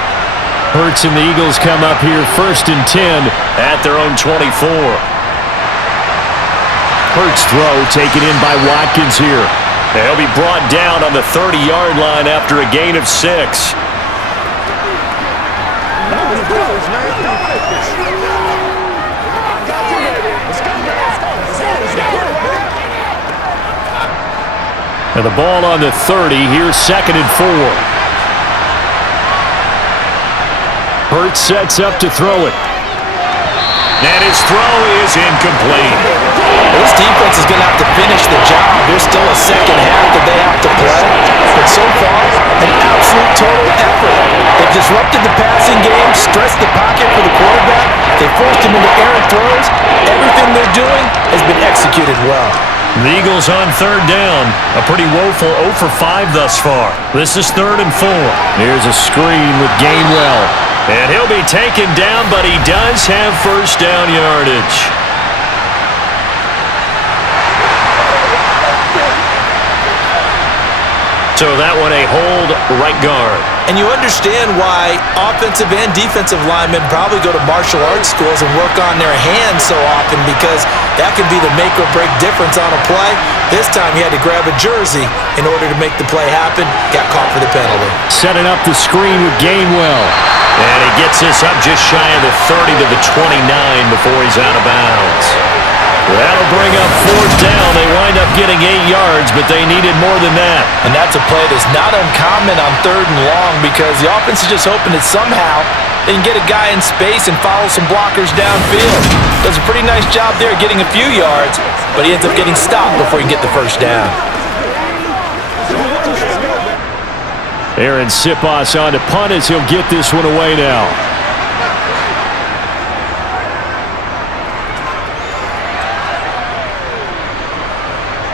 Hurts and the Eagles come up here 1st and 10 at their own 24. Hurts throw taken in by Watkins here. They'll be brought down on the 30-yard line after a gain of 6. And the ball on the 30. Here's 2nd and 4. Hurts sets up to throw it. And his throw is incomplete. This defense is going to have to finish the job. There's still a second half that they have to play. But so far, an absolute total effort. They've disrupted the passing game, stressed the pocket for the quarterback. They forced him into errant throws. Everything they're doing has been executed well. The Eagles on 3rd down. A pretty woeful 0 for 5 thus far. This is 3rd and 4. Here's a screen with Gainwell. And he'll be taken down, but he does have 1st down yardage. So that one a hold right guard. And you understand why offensive and defensive linemen probably go to martial arts schools and work on their hands so often, because that can be the make or break difference on a play. This time he had to grab a jersey in order to make the play happen. Got caught for the penalty. Setting up the screen with Gainwell. And he gets this up just shy of the 30 to the 29 before he's out of bounds. That'll bring up 4th down. They wind up getting 8 yards, but they needed more than that. And that's a play that's not uncommon on 3rd and long, because the offense is just hoping that somehow they can get a guy in space and follow some blockers downfield. Does a pretty nice job there getting a few yards, but he ends up getting stopped before he can get the 1st down. Aaron Siposs on to punt as he'll get this one away now.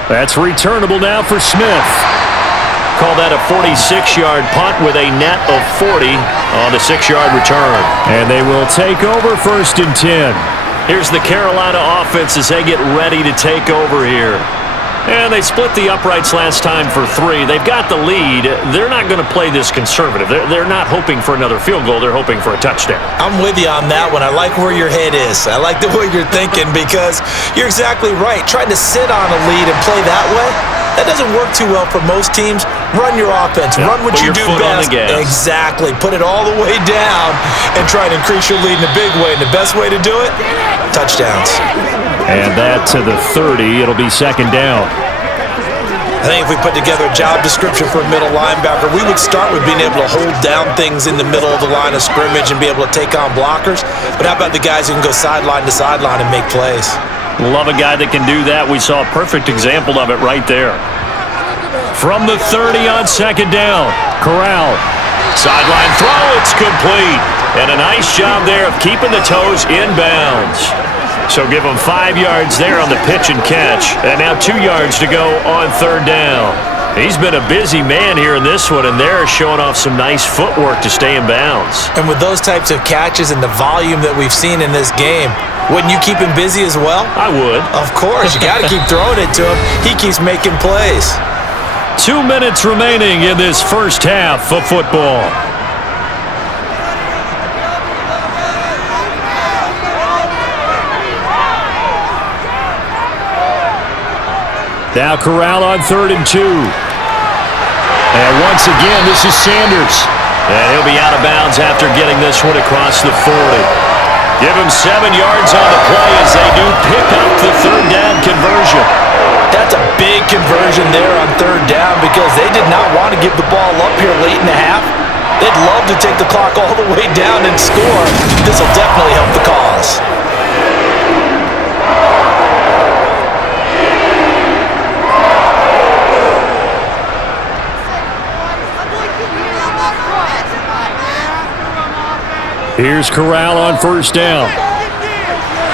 That's returnable now for Smith. Call that a 46-yard punt with a net of 40 on the 6-yard return. And they will take over 1st and 10. Here's the Carolina offense as they get ready to take over here. And they split the uprights last time for 3. They've got the lead. They're not going to play this conservative. They're not hoping for another field goal. They're hoping for a touchdown. I'm with you on that one. I like where your head is. I like the way you're thinking, because you're exactly right. Trying to sit on a lead and play that way, that doesn't work too well for most teams. Run your offense. Run what you do best. Exactly. Put it all the way down and try to increase your lead in a big way. And the best way to do it, touchdowns. And that to the 30. It'll be 2nd down. I think if we put together a job description for a middle linebacker, we would start with being able to hold down things in the middle of the line of scrimmage and be able to take on blockers. But how about the guys who can go sideline to sideline and make plays? Love a guy that can do that. We saw a perfect example of it right there. From the 30 on 2nd down, Corral. Sideline throw, it's complete. And a nice job there of keeping the toes inbounds. So give him 5 yards there on the pitch and catch. And now 2 yards to go on 3rd down. He's been a busy man here in this one, and they're showing off some nice footwork to stay in bounds. And with those types of catches and the volume that we've seen in this game, wouldn't you keep him busy as well? I would. Of course. You got to keep throwing it to him. He keeps making plays. 2 minutes remaining in this first half of football. Now Corral on 3rd and 2. And once again, this is Sanders. And he'll be out of bounds after getting this one across the 40. Give him 7 yards on the play as they do pick up the 3rd down conversion. That's a big conversion there on 3rd down, because they did not want to give the ball up here late in the half. They'd love to take the clock all the way down and score. This will definitely help the cause. Here's Corral on first down.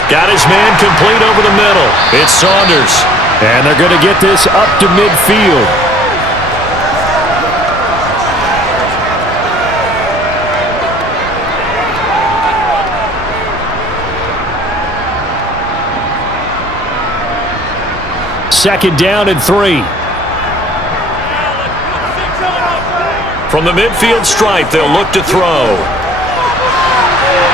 Got his man complete over the middle. It's Saunders. And they're going to get this up to midfield. Second down and 3. From the midfield stripe, they'll look to throw.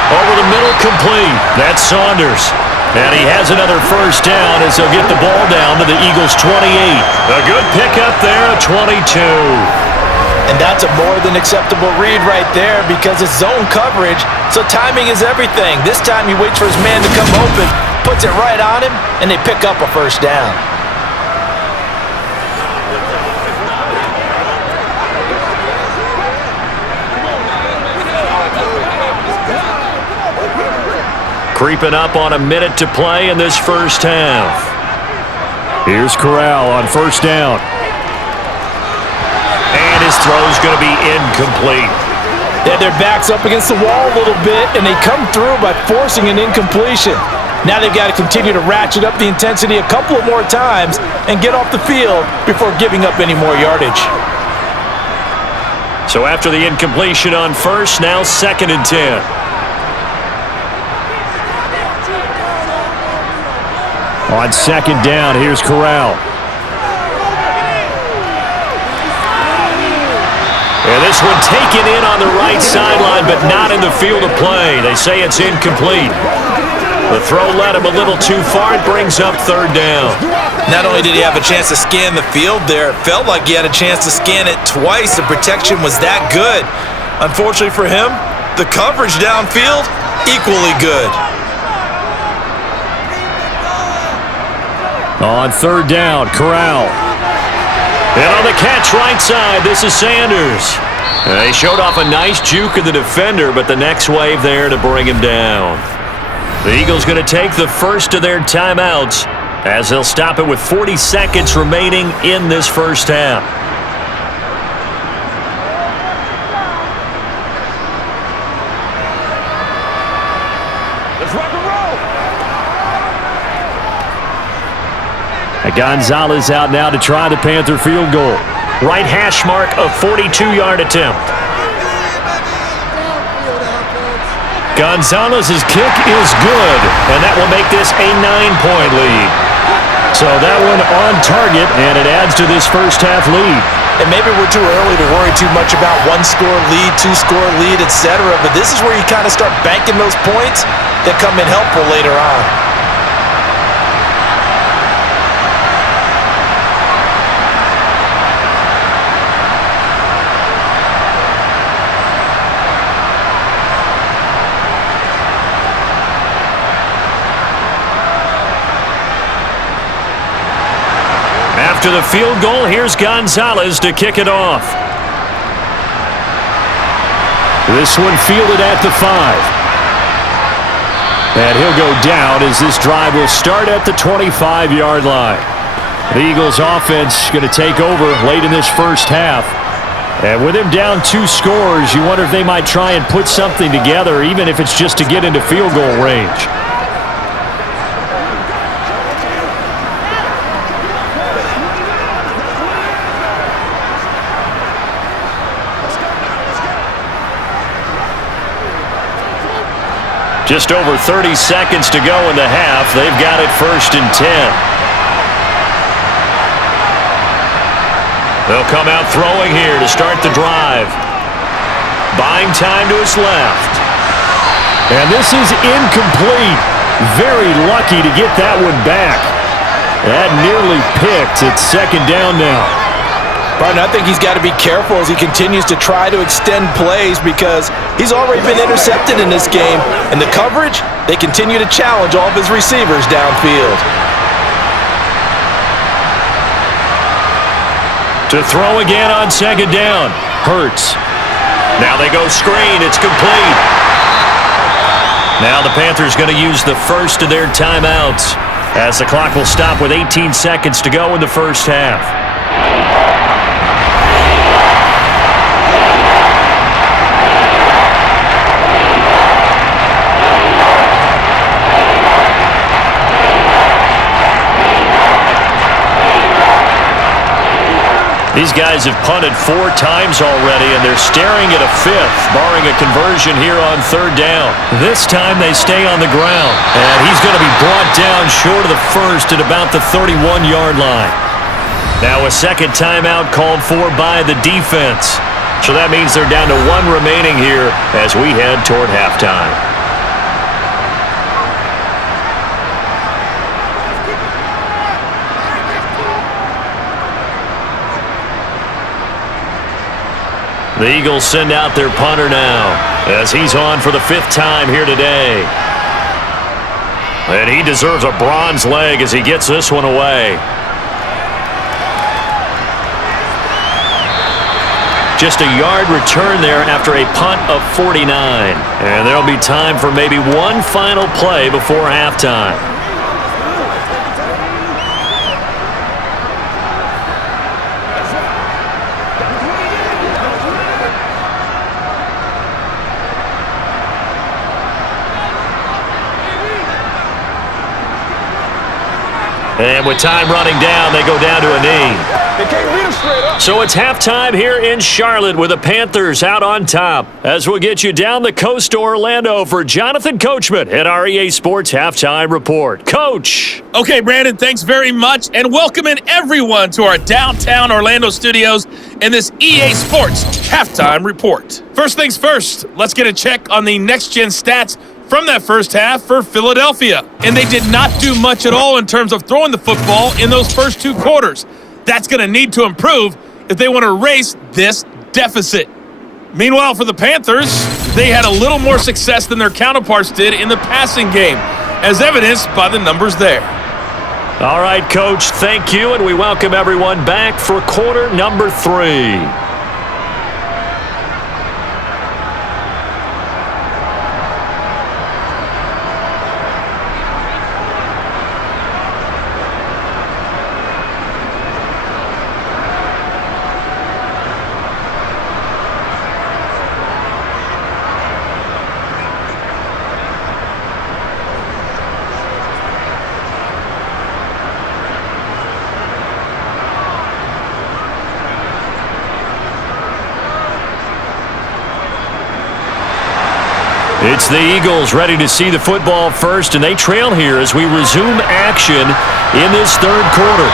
Over the middle, complete. That's Saunders. And he has another first down as they'll get the ball down to the Eagles' 28. A good pickup there, a 22. And that's a more than acceptable read right there because it's zone coverage, so timing is everything. This time he waits for his man to come open, puts it right on him, and they pick up a first down. Creeping up on a minute to play in this first half. Here's Corral on first down. And his throw's going to be incomplete. They had their backs up against the wall a little bit, and they come through by forcing an incompletion. Now they've got to continue to ratchet up the intensity a couple of more times and get off the field before giving up any more yardage. So after the incompletion on first, now 2nd and 10. On second down, here's Corral. And this one taken in on the right sideline, but not in the field of play. They say it's incomplete. The throw led him a little too far. It brings up 3rd down. Not only did he have a chance to scan the field there, it felt like he had a chance to scan it twice. The protection was that good. Unfortunately for him, the coverage downfield, equally good. On 3rd down, Corral. And on the catch right side, this is Sanders. They showed off a nice juke of the defender, but the next wave there to bring him down. The Eagles going to take the first of their timeouts as they'll stop it with 40 seconds remaining in this first half. Let's rock and roll. Gonzalez out now to try the Panther field goal. Right hash mark, a 42-yard attempt. Gonzalez's kick is good, and that will make this a 9-point lead. So that one on target, and it adds to this first half lead. And maybe we're too early to worry too much about 1-score lead, 2-score lead, etc. But this is where you kind of start banking those points that come in helpful later on. After the field goal, here's Gonzalez to kick it off. This one fielded at the 5. And he'll go down as this drive will start at the 25-yard line. The Eagles offense going to take over late in this first half. And with him down 2 scores, you wonder if they might try and put something together, even if it's just to get into field goal range. Just over 30 seconds to go in the half. They've got it 1st and 10. They'll come out throwing here to start the drive. Buying time to his left. And this is incomplete. Very lucky to get that one back. That nearly picked. It's 2nd down now. Barton, I think he's got to be careful as he continues to try to extend plays because he's already been intercepted in this game. And the coverage, they continue to challenge all of his receivers downfield. To throw again on 2nd down. Hurts. Now they go screen. It's complete. Now the Panthers going to use the first of their timeouts as the clock will stop with 18 seconds to go in the first half. These guys have punted 4 times already, and they're staring at a 5th, barring a conversion here on 3rd down. This time they stay on the ground, and he's going to be brought down short of the first at about the 31-yard line. Now a second timeout called for by the defense. So that means they're down to 1 remaining here as we head toward halftime. The Eagles send out their punter now as he's on for the 5th time here today. And he deserves a bronze leg as he gets this one away. Just a yard return there after a punt of 49. And there'll be time for maybe one final play before halftime. And with time running down, they go down to a knee. So it's halftime here in Charlotte with the Panthers out on top. As we'll get you down the coast to Orlando for Jonathan Coachman at our EA Sports Halftime Report. Coach. Okay, Brandon, thanks very much, and welcoming everyone to our downtown Orlando studios in this EA Sports Halftime Report. First things first, let's get a check on the next-gen stats from that first half for Philadelphia. And they did not do much at all in terms of throwing the football in those first 2 quarters. That's going to need to improve if they want to erase this deficit. Meanwhile, for the Panthers, they had a little more success than their counterparts did in the passing game, as evidenced by the numbers there. All right, Coach, thank you, and we welcome everyone back for quarter number 3. It's the Eagles ready to see the football first, and they trail here as we resume action in this 3rd quarter.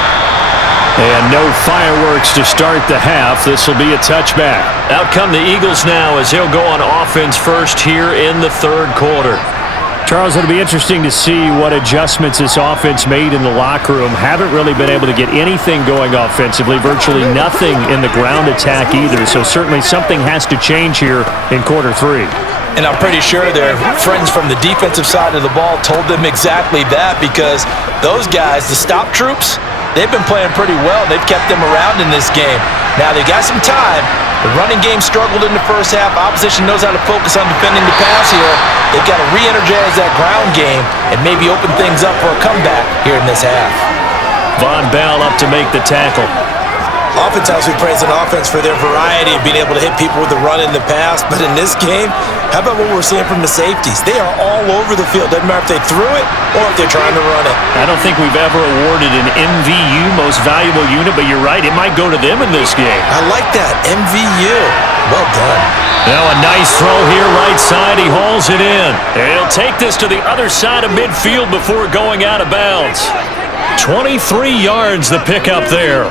And no fireworks to start the half. This will be a touchback. Out come the Eagles now as they'll go on offense first here in the 3rd quarter. Charles, it'll be interesting to see what adjustments this offense made in the locker room. Haven't really been able to get anything going offensively, virtually nothing in the ground attack either. So certainly something has to change here in quarter 3. And I'm pretty sure their friends from the defensive side of the ball told them exactly that, because those guys, the stop troops, they've been playing pretty well. They've kept them around in this game. Now, they got some time. The running game struggled in the first half. Opposition knows how to focus on defending the pass here. They've got to re-energize that ground game and maybe open things up for a comeback here in this half. Von Bell up to make the tackle. Oftentimes we praise an offense for their variety of being able to hit people with the run in the pass, but in this game, how about what we're seeing from the safeties? They are all over the field. Doesn't matter if they threw it or if they're trying to run it. I don't think we've ever awarded an MVU, most valuable unit, but you're right, it might go to them in this game. I like that, MVU. Well done. Now a nice throw here right side. He hauls it in. And he'll take this to the other side of midfield before going out of bounds. 23 yards the pickup there.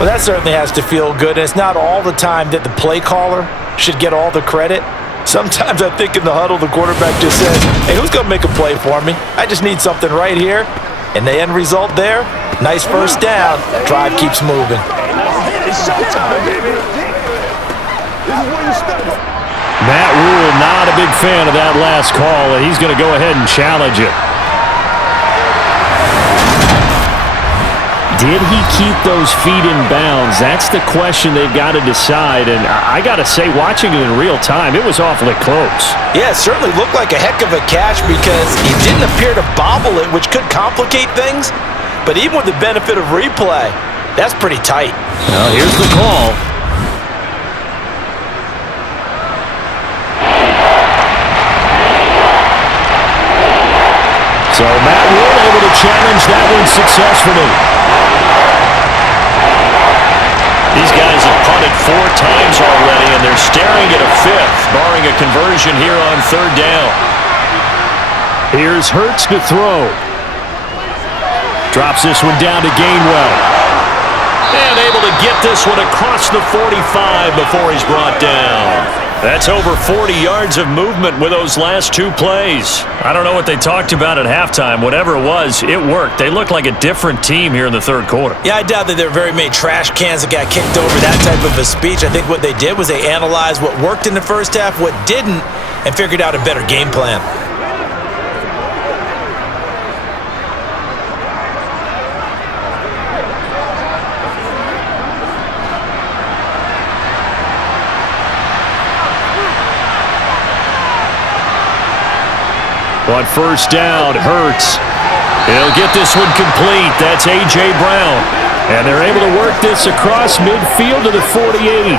Well, that certainly has to feel good. And it's not all the time that the play caller should get all the credit. Sometimes I think in the huddle, the quarterback just says, hey, who's going to make a play for me? I just need something right here. And the end result there, nice first down. Drive keeps moving. It's showtime, baby. This is where you step up. Matt Rule not a big fan of that last call, and he's going to go ahead and challenge it. Did he keep those feet in bounds? That's the question they've got to decide. And I got to say, watching it in real time, it was awfully close. Yeah, it certainly looked like a heck of a catch because he didn't appear to bobble it, which could complicate things. But even with the benefit of replay, that's pretty tight. Well, here's the call. So Matt Rule able to challenge that one successfully. These guys have punted 4 times already, and they're staring at a 5th, barring a conversion here on 3rd down. Here's Hurts to throw. Drops this one down to Gainwell. And able to get this one across the 45 before he's brought down. That's over 40 yards of movement with those last 2 plays. I don't know what they talked about at halftime. Whatever it was, it worked. They look like a different team here in the 3rd quarter. Yeah, I doubt that there were very many trash cans that got kicked over, that type of a speech. I think what they did was they analyzed what worked in the first half, what didn't, and figured out a better game plan. On 1st down, Hurts. He'll get this one complete. That's A.J. Brown. And they're able to work this across midfield to the 48.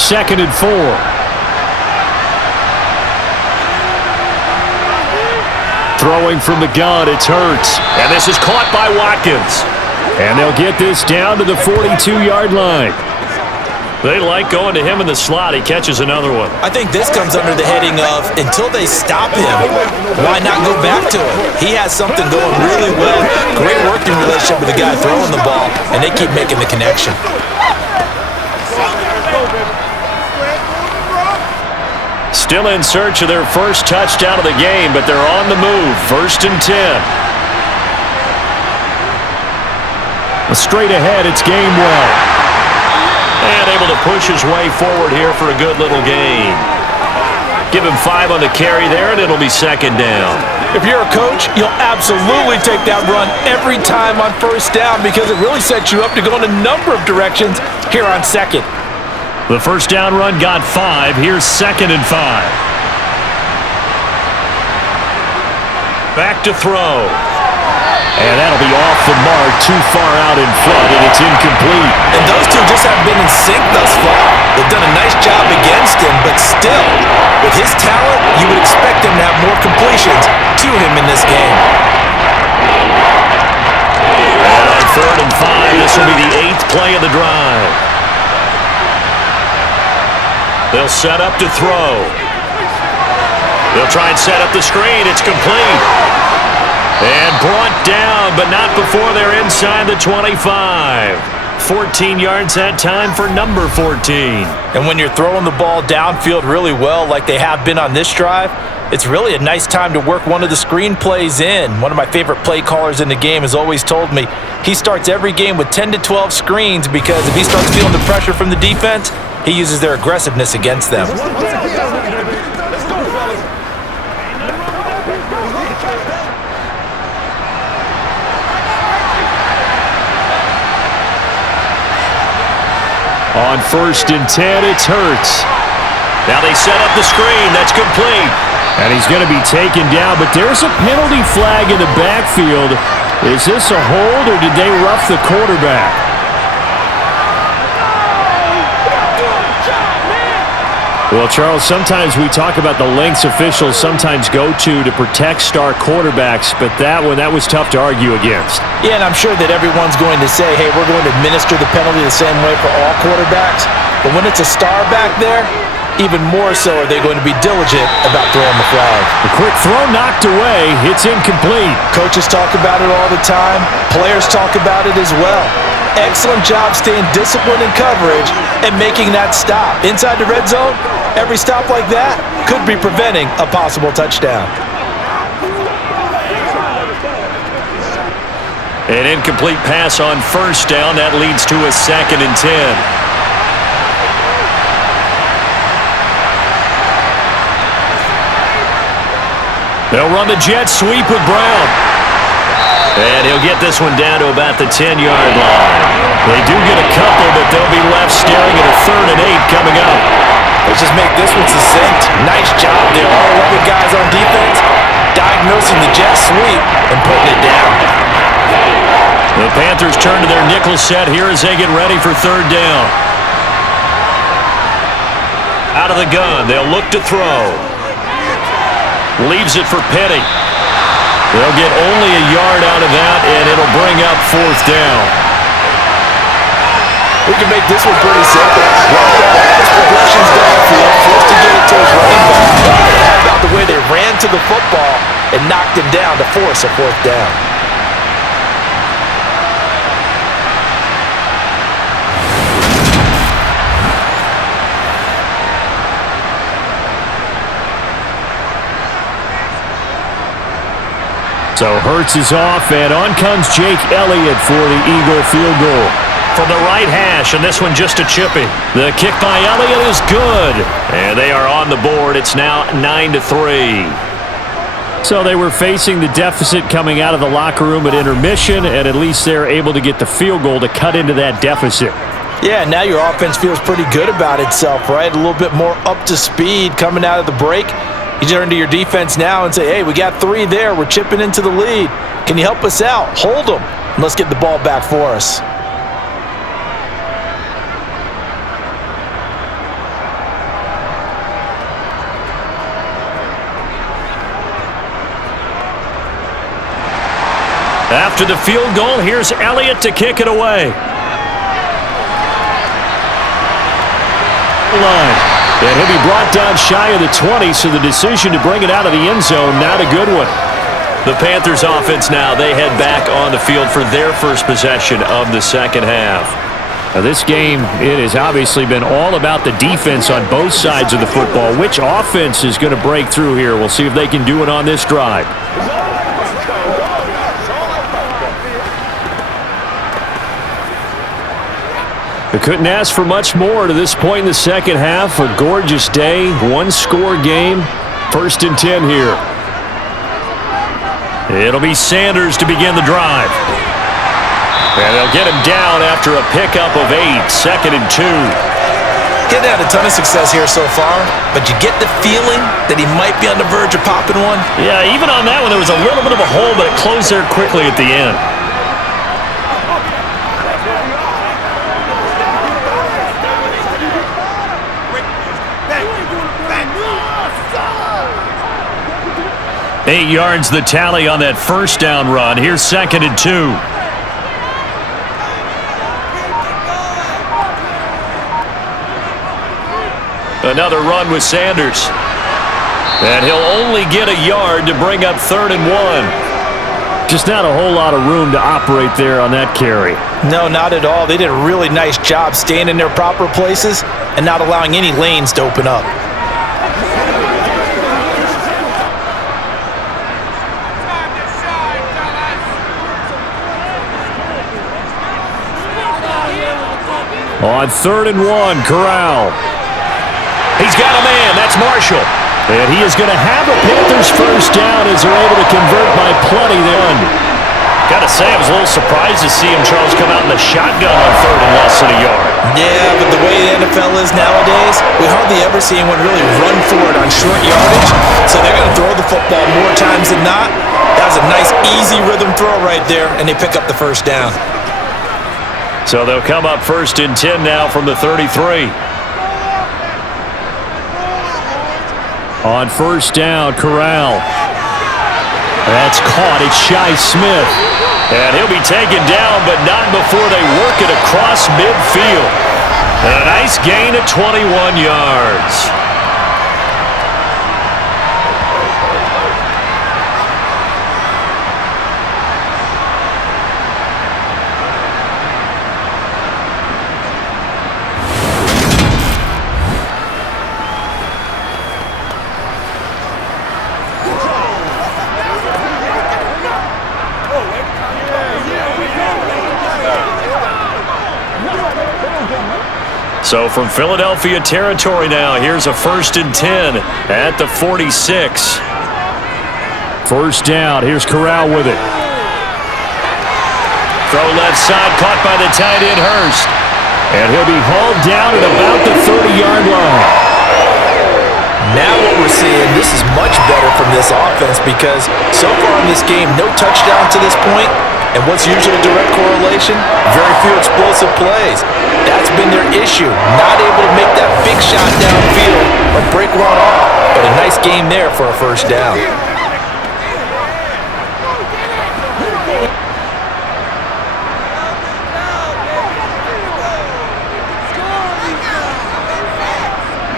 Second and 4. Throwing from the gun, it's Hurts. And this is caught by Watkins. And they'll get this down to the 42-yard line. They like going to him in the slot. He catches another one. I think this comes under the heading of until they stop him, why not go back to him? He has something going really well. Great working relationship with the guy throwing the ball, and they keep making the connection. Still in search of their first touchdown of the game, but they're on the move. 1st and 10. Straight ahead, it's Gainwell. And able to push his way forward here for a good little gain. Give him 5 on the carry there, and it'll be 2nd down. If you're a coach, you'll absolutely take that run every time on 1st down because it really sets you up to go in a number of directions here on 2nd. The 1st down run got 5. Here's 2nd and 5. Back to throw. And that'll be off the mark, too far out in front, and it's incomplete. And those two just haven't been in sync thus far. They've done a nice job against him, but still, with his talent, you would expect him to have more completions to him in this game. And on 3rd and 5, this will be the 8th play of the drive. They'll set up to throw. They'll try and set up the screen. It's complete. And brought down, but not before they're inside the 25. 14 yards that time for number 14. And when you're throwing the ball downfield really well like they have been on this drive, it's really a nice time to work one of the screen plays in. One of my favorite play callers in the game has always told me he starts every game with 10 to 12 screens because if he starts feeling the pressure from the defense, he uses their aggressiveness against them. On 1st and 10, it's Hurts. Now they set up the screen. That's complete. And he's going to be taken down, but there's a penalty flag in the backfield. Is this a hold, or did they rough the quarterback? Well, Charles, sometimes we talk about the lengths officials sometimes go to protect star quarterbacks, but that was tough to argue against. Yeah, and I'm sure that everyone's going to say, hey, we're going to administer the penalty the same way for all quarterbacks. But when it's a star back there, even more so are they going to be diligent about throwing the flag. The quick throw knocked away. It's incomplete. Coaches talk about it all the time. Players talk about it as well. Excellent job staying disciplined in coverage and making that stop. Inside the red zone, every stop like that could be preventing a possible touchdown. An incomplete pass on 1st down. That leads to a 2nd and 10. They'll run the jet sweep with Brown. And he'll get this one down to about the 10-yard line. They do get a couple, but they'll be left staring at a 3rd and 8 coming up. Let's just make this one succinct. Nice job there. All 11 guys on defense diagnosing the jet sweep and putting it down. The Panthers turn to their nickel set here as they get ready for 3rd down. Out of the gun, they'll look to throw. Leaves it for Penny. They'll get only a yard out of that, and it'll bring up 4th down. We can make this one pretty simple. His progression's downfield, forced to get it to his running back. How about the way they ran to the football and knocked him down to force a 4th down? So Hurts is off, and on comes Jake Elliott for the Eagle field goal. From the right hash, and this one just a chippy. The kick by Elliott is good. And they are on the board. It's now 9-3. So they were facing the deficit coming out of the locker room at intermission, and at least they're able to get the field goal to cut into that deficit. Yeah, now your offense feels pretty good about itself, right? A little bit more up to speed coming out of the break. You turn to your defense now and say, hey, we got 3 there. We're chipping into the lead. Can you help us out? Hold them. And let's get the ball back for us. After the field goal, here's Elliott to kick it away. Line. And he'll be brought down shy of the 20, so the decision to bring it out of the end zone, not a good one. The Panthers offense now, they head back on the field for their first possession of the second half. Now this game, it has obviously been all about the defense on both sides of the football. Which offense is going to break through here? We'll see if they can do it on this drive. They couldn't ask for much more to this point in the second half. A gorgeous day, 1-score game. 1st and 10 here. It'll be Sanders to begin the drive. And they'll get him down after a pickup of 8. 2nd and 2. He's had a ton of success here so far, but you get the feeling that he might be on the verge of popping one. Yeah, even on that one, there was a little bit of a hole, but it closed there quickly at the end. Eight yards the tally on that first down run. Here's 2nd and 2. Another run with Sanders. And he'll only get a yard to bring up 3rd and 1. Just not a whole lot of room to operate there on that carry. No, not at all. They did a really nice job staying in their proper places and not allowing any lanes to open up. On 3rd and 1, Corral. He's got a man. That's Marshall. And he is going to have a Panthers first down as they're able to convert by plenty there. Got to say, I was a little surprised to see him, Charles, come out in the shotgun on 3rd and less than a yard. Yeah, but the way the NFL is nowadays, we hardly ever see anyone really run for it on short yardage. So they're going to throw the football more times than not. That was a nice, easy rhythm throw right there, and they pick up the first down. So they'll come up 1st and 10 now from the 33. On 1st down, Corral. That's caught. It's Shi Smith. And he'll be taken down, but not before they work it across midfield. And a nice gain of 21 yards. So from Philadelphia territory now, here's a 1st and 10 at the 46. First down. Here's Corral with it. Throw left side, caught by the tight end Hurst. And he'll be hauled down at about the 30-yard line. Now what we're seeing, this is much better from this offense because so far in this game, no touchdown to this point, And what's usually a direct correlation? Very few explosive plays. That's been their issue. Not able to make that big shot downfield or break one off. But a nice game there for a first down.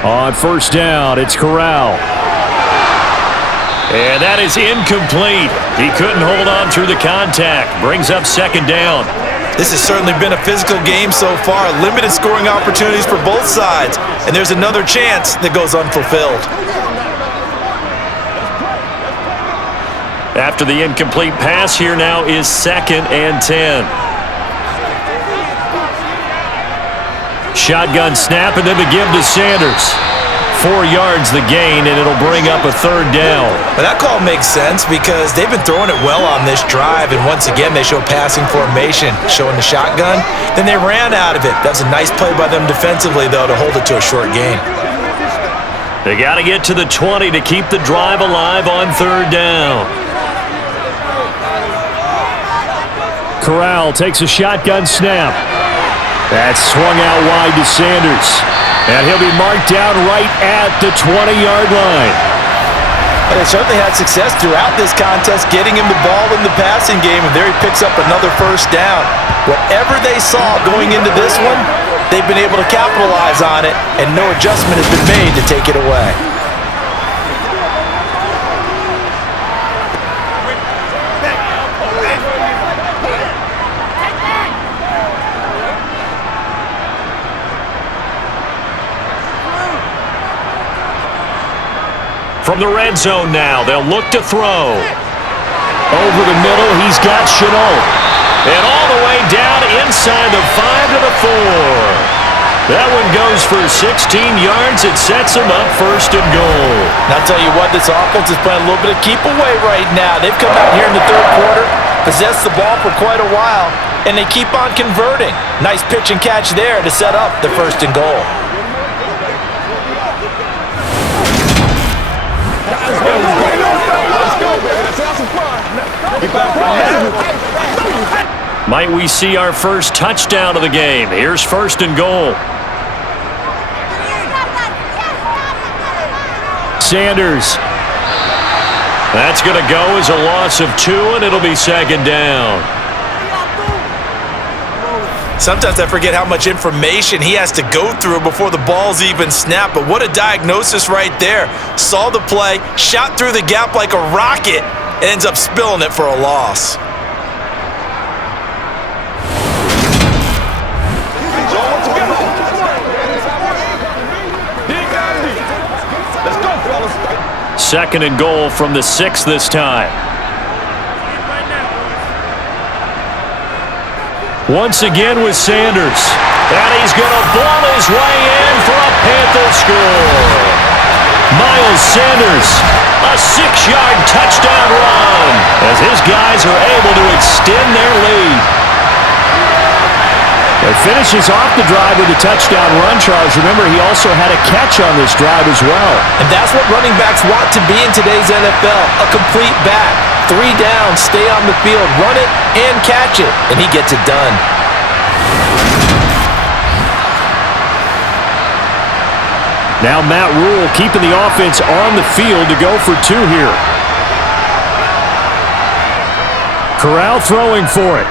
On first down, it's Corral. And that is incomplete. He couldn't hold on through the contact. Brings up second down. This has certainly been a physical game so far. Limited scoring opportunities for both sides. And there's another chance that goes unfulfilled. After the incomplete pass, here now is 2nd and 10. Shotgun snap, and then the give to Sanders. 4 yards the gain, and it'll bring up a third down. But that call makes sense because they've been throwing it well on this drive, and once again they show passing formation, showing the shotgun. Then they ran out of it. That's a nice play by them defensively, though, to hold it to a short gain. They got to get to the 20 to keep the drive alive on third down. Corral takes a shotgun snap. That's swung out wide to Sanders. And he'll be marked down right at the 20-yard line. They certainly had success throughout this contest getting him the ball in the passing game, and there he picks up another first down. Whatever they saw going into this one, they've been able to capitalize on it, and no adjustment has been made to take it away. From the red zone now, they'll look to throw. Over the middle, he's got Chenault. And all the way down inside the 5 to the 4. That one goes for 16 yards. It sets him up first and goal. And I'll tell you what, this offense is playing a little bit of keep away right now. They've come out here in the third quarter, possessed the ball for quite a while, and they keep on converting. Nice pitch and catch there to set up the first and goal. Might we see our first touchdown of the game? Here's first and goal. Sanders. That's going to go as a loss of 2, and it'll be second down. Sometimes I forget how much information he has to go through before the ball's even snapped, but what a diagnosis right there. Saw the play, shot through the gap like a rocket, and ends up spilling it for a loss. Second and goal from the 6 this time. Once again with Sanders. And he's going to ball his way in for a Panther score. Miles Sanders, a 6-yard touchdown run as his guys are able to extend their lead. It finishes off the drive with a touchdown run, Charles. Remember, he also had a catch on this drive as well. And that's what running backs want to be in today's NFL, a complete back. 3 down, stay on the field, run it and catch it, and he gets it done. Now Matt Rule keeping the offense on the field to go for 2 here. Corral throwing for it.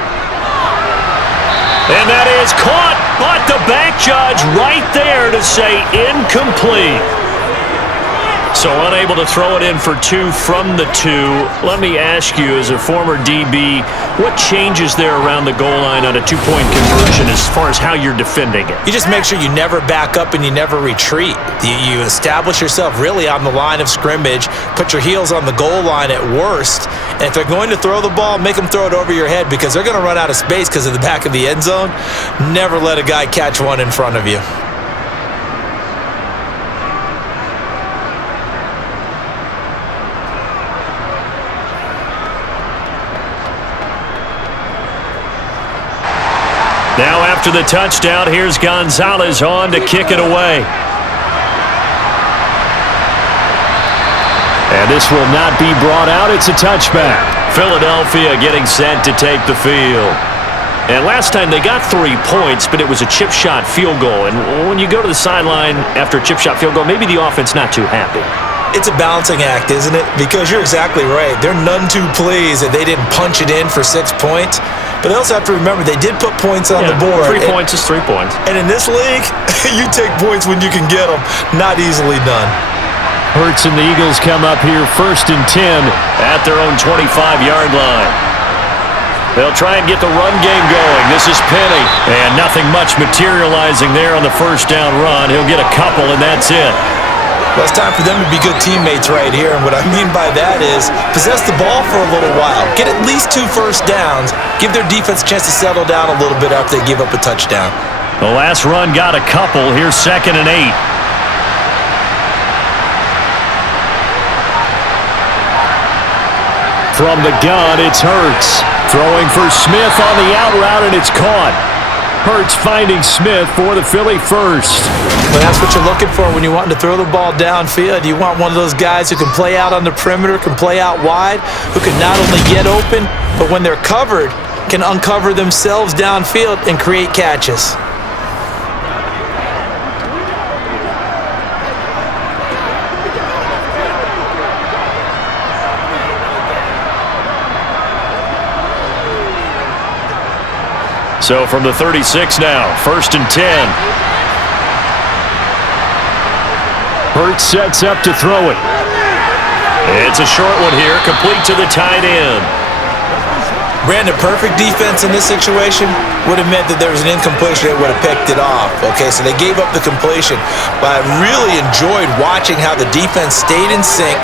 And that is caught, but the back judge right there to say incomplete. So unable to throw it in for 2 from the 2. Let me ask you, as a former DB, what changes there around the goal line on a 2-point conversion as far as how you're defending it? You just make sure you never back up and you never retreat. You establish yourself really on the line of scrimmage, put your heels on the goal line at worst, and if they're going to throw the ball, make them throw it over your head because they're going to run out of space because of the back of the end zone. Never let a guy catch one in front of you. Now after the touchdown, here's Gonzalez on to kick it away. And this will not be brought out. It's a touchback. Philadelphia getting set to take the field. And last time they got 3 points, but it was a chip shot field goal. And when you go to the sideline after a chip shot field goal, maybe the offense not too happy. It's a balancing act, isn't it? Because you're exactly right. They're none too pleased that they didn't punch it in for 6 points. But they also have to remember they did put points on the board. 3 points is 3 points. And in this league, you take points when you can get them. Not easily done. Hurts and the Eagles come up here 1st and 10 at their own 25-yard line. They'll try and get the run game going. This is Penny. And nothing much materializing there on the first down run. He'll get a couple, and that's it. Well, it's time for them to be good teammates right here. And what I mean by that is possess the ball for a little while. Get at least 2 first downs. Give their defense a chance to settle down a little bit after they give up a touchdown. The last run got a couple. Here's 2nd and 8. From the gun, it's Hurts. Throwing for Smith on the out route, and it's caught. Hurts finding Smith for the Philly first. Well, that's what you're looking for when you want to throw the ball downfield. You want one of those guys who can play out on the perimeter, can play out wide, who can not only get open, but when they're covered, can uncover themselves downfield and create catches. So from the 36 now, 1st and 10. Hurts sets up to throw it. It's a short one here, complete to the tight end. Brandon, perfect defense in this situation would have meant that there was an incompletion that would have picked it off. Okay, so they gave up the completion. But I really enjoyed watching how the defense stayed in sync,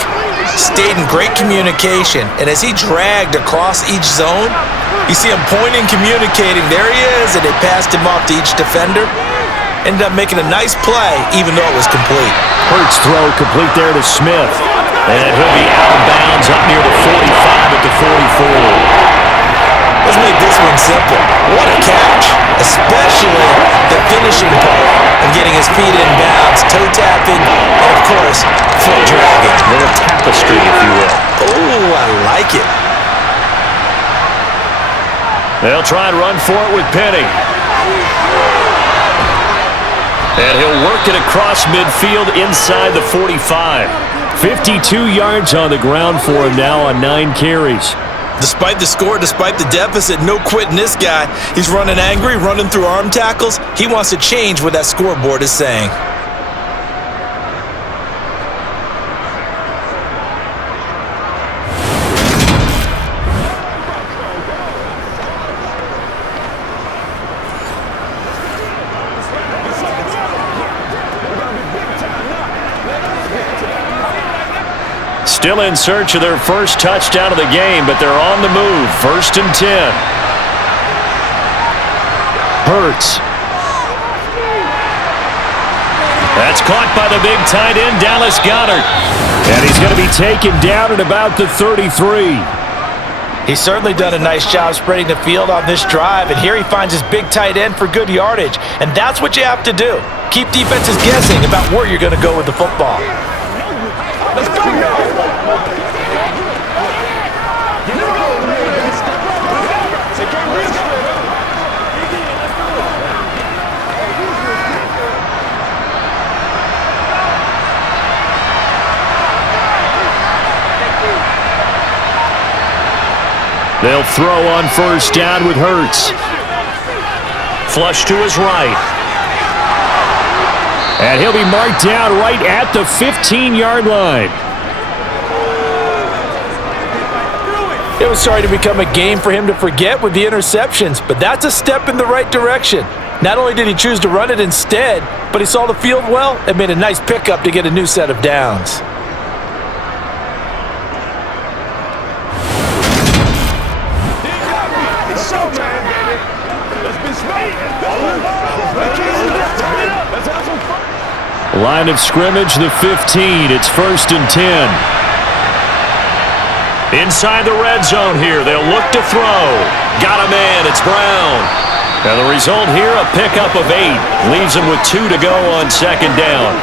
stayed in great communication, and as he dragged across each zone, you see him pointing, communicating. There he is, and they passed him off to each defender. Ended up making a nice play, even though it was complete. Hurts throw complete there to Smith. And he'll be out of bounds up near the 45 at the 44. Let's make this one simple. What a catch, especially the finishing part of getting his feet in bounds, toe tapping, and of course, foot dragging. A little tapestry, if you will. Oh, I like it. They'll try and run for it with Penny. And he'll work it across midfield inside the 45. 52 yards on the ground for him now on 9 carries. Despite the score, despite the deficit, no quitting this guy. He's running angry, running through arm tackles. He wants to change what that scoreboard is saying. Still in search of their first touchdown of the game, but they're on the move. 1st and 10. Hurts. That's caught by the big tight end, Dallas Goedert. And he's going to be taken down at about the 33. He's certainly done a nice job spreading the field on this drive, and here he finds his big tight end for good yardage. And that's what you have to do. Keep defenses guessing about where you're going to go with the football. Let's go, y'all. They'll throw on first down with Hurts. Flush to his right. And he'll be marked down right at the 15-yard line. It was starting to become a game for him to forget with the interceptions, but that's a step in the right direction. Not only did he choose to run it instead, but he saw the field well and made a nice pickup to get a new set of downs. Line of scrimmage, the 15. It's 1st and 10. Inside the red zone here. They'll look to throw. Got a man. It's Brown. And the result here, a pickup of 8. Leaves him with 2 to go on 2nd down.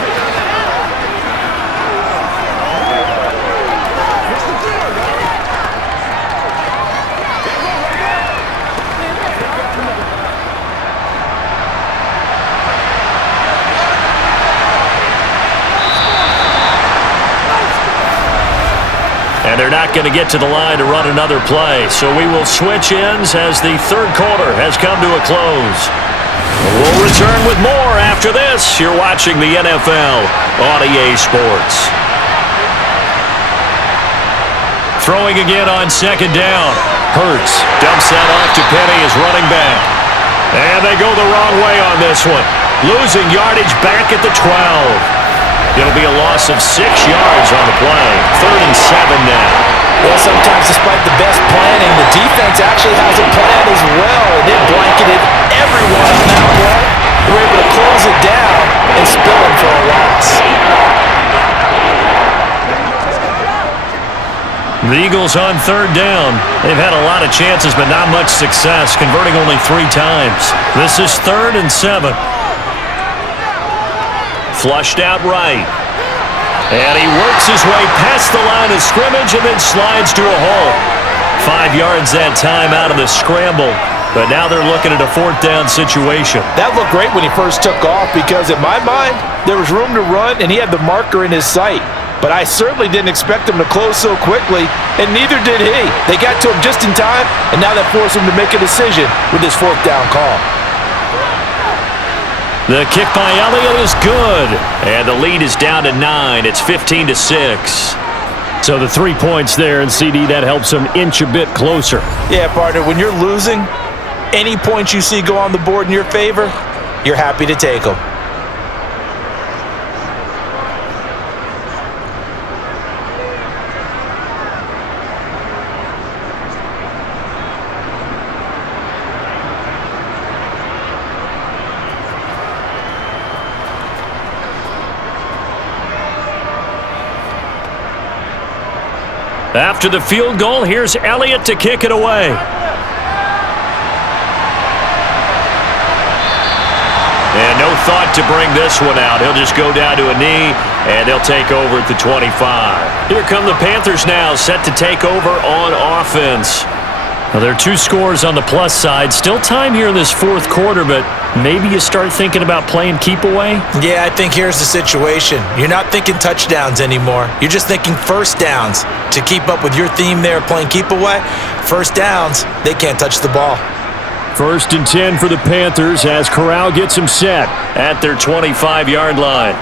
they're not going to get to the line to run another play. So we will switch ends as the third quarter has come to a close. We'll return with more after this. You're watching the NFL on EA Sports. Throwing again on second down. Hurts dumps that off to Penny as running back. And they go the wrong way on this one. Losing yardage back at the 12. It'll be a loss of 6 yards on the play. 3rd and 7 now. Well, sometimes despite the best planning, the defense actually has a plan as well. And it blanketed everyone on that play. They were able to close it down and spill it for a loss. The Eagles on 3rd down. They've had a lot of chances, but not much success, converting only 3 times. This is 3rd and 7. Flushed out right. And he works his way past the line of scrimmage and then slides to a hole. 5 yards that time out of the scramble. But now they're looking at a 4th down situation. That looked great when he first took off because in my mind, there was room to run and he had the marker in his sight. But I certainly didn't expect him to close so quickly, and neither did he. They got to him just in time, and now that forced him to make a decision with his 4th down call. The kick by Elliott is good, and the lead is down to 9. It's 15-6. So the 3 points there, and CD, that helps them inch a bit closer. Yeah, partner, when you're losing, any points you see go on the board in your favor, you're happy to take them. After the field goal, here's Elliott to kick it away. And no thought to bring this one out. He'll just go down to a knee, and they'll take over at the 25. Here come the Panthers now, set to take over on offense. Well, there are 2 scores on the plus side. Still time here in this 4th quarter, but maybe you start thinking about playing keep away? Yeah, I think here's the situation. You're not thinking touchdowns anymore. You're just thinking first downs. To keep up with your theme there, playing keep away, first downs, they can't touch the ball. 1st and 10 for the Panthers as Corral gets him set at their 25-yard line.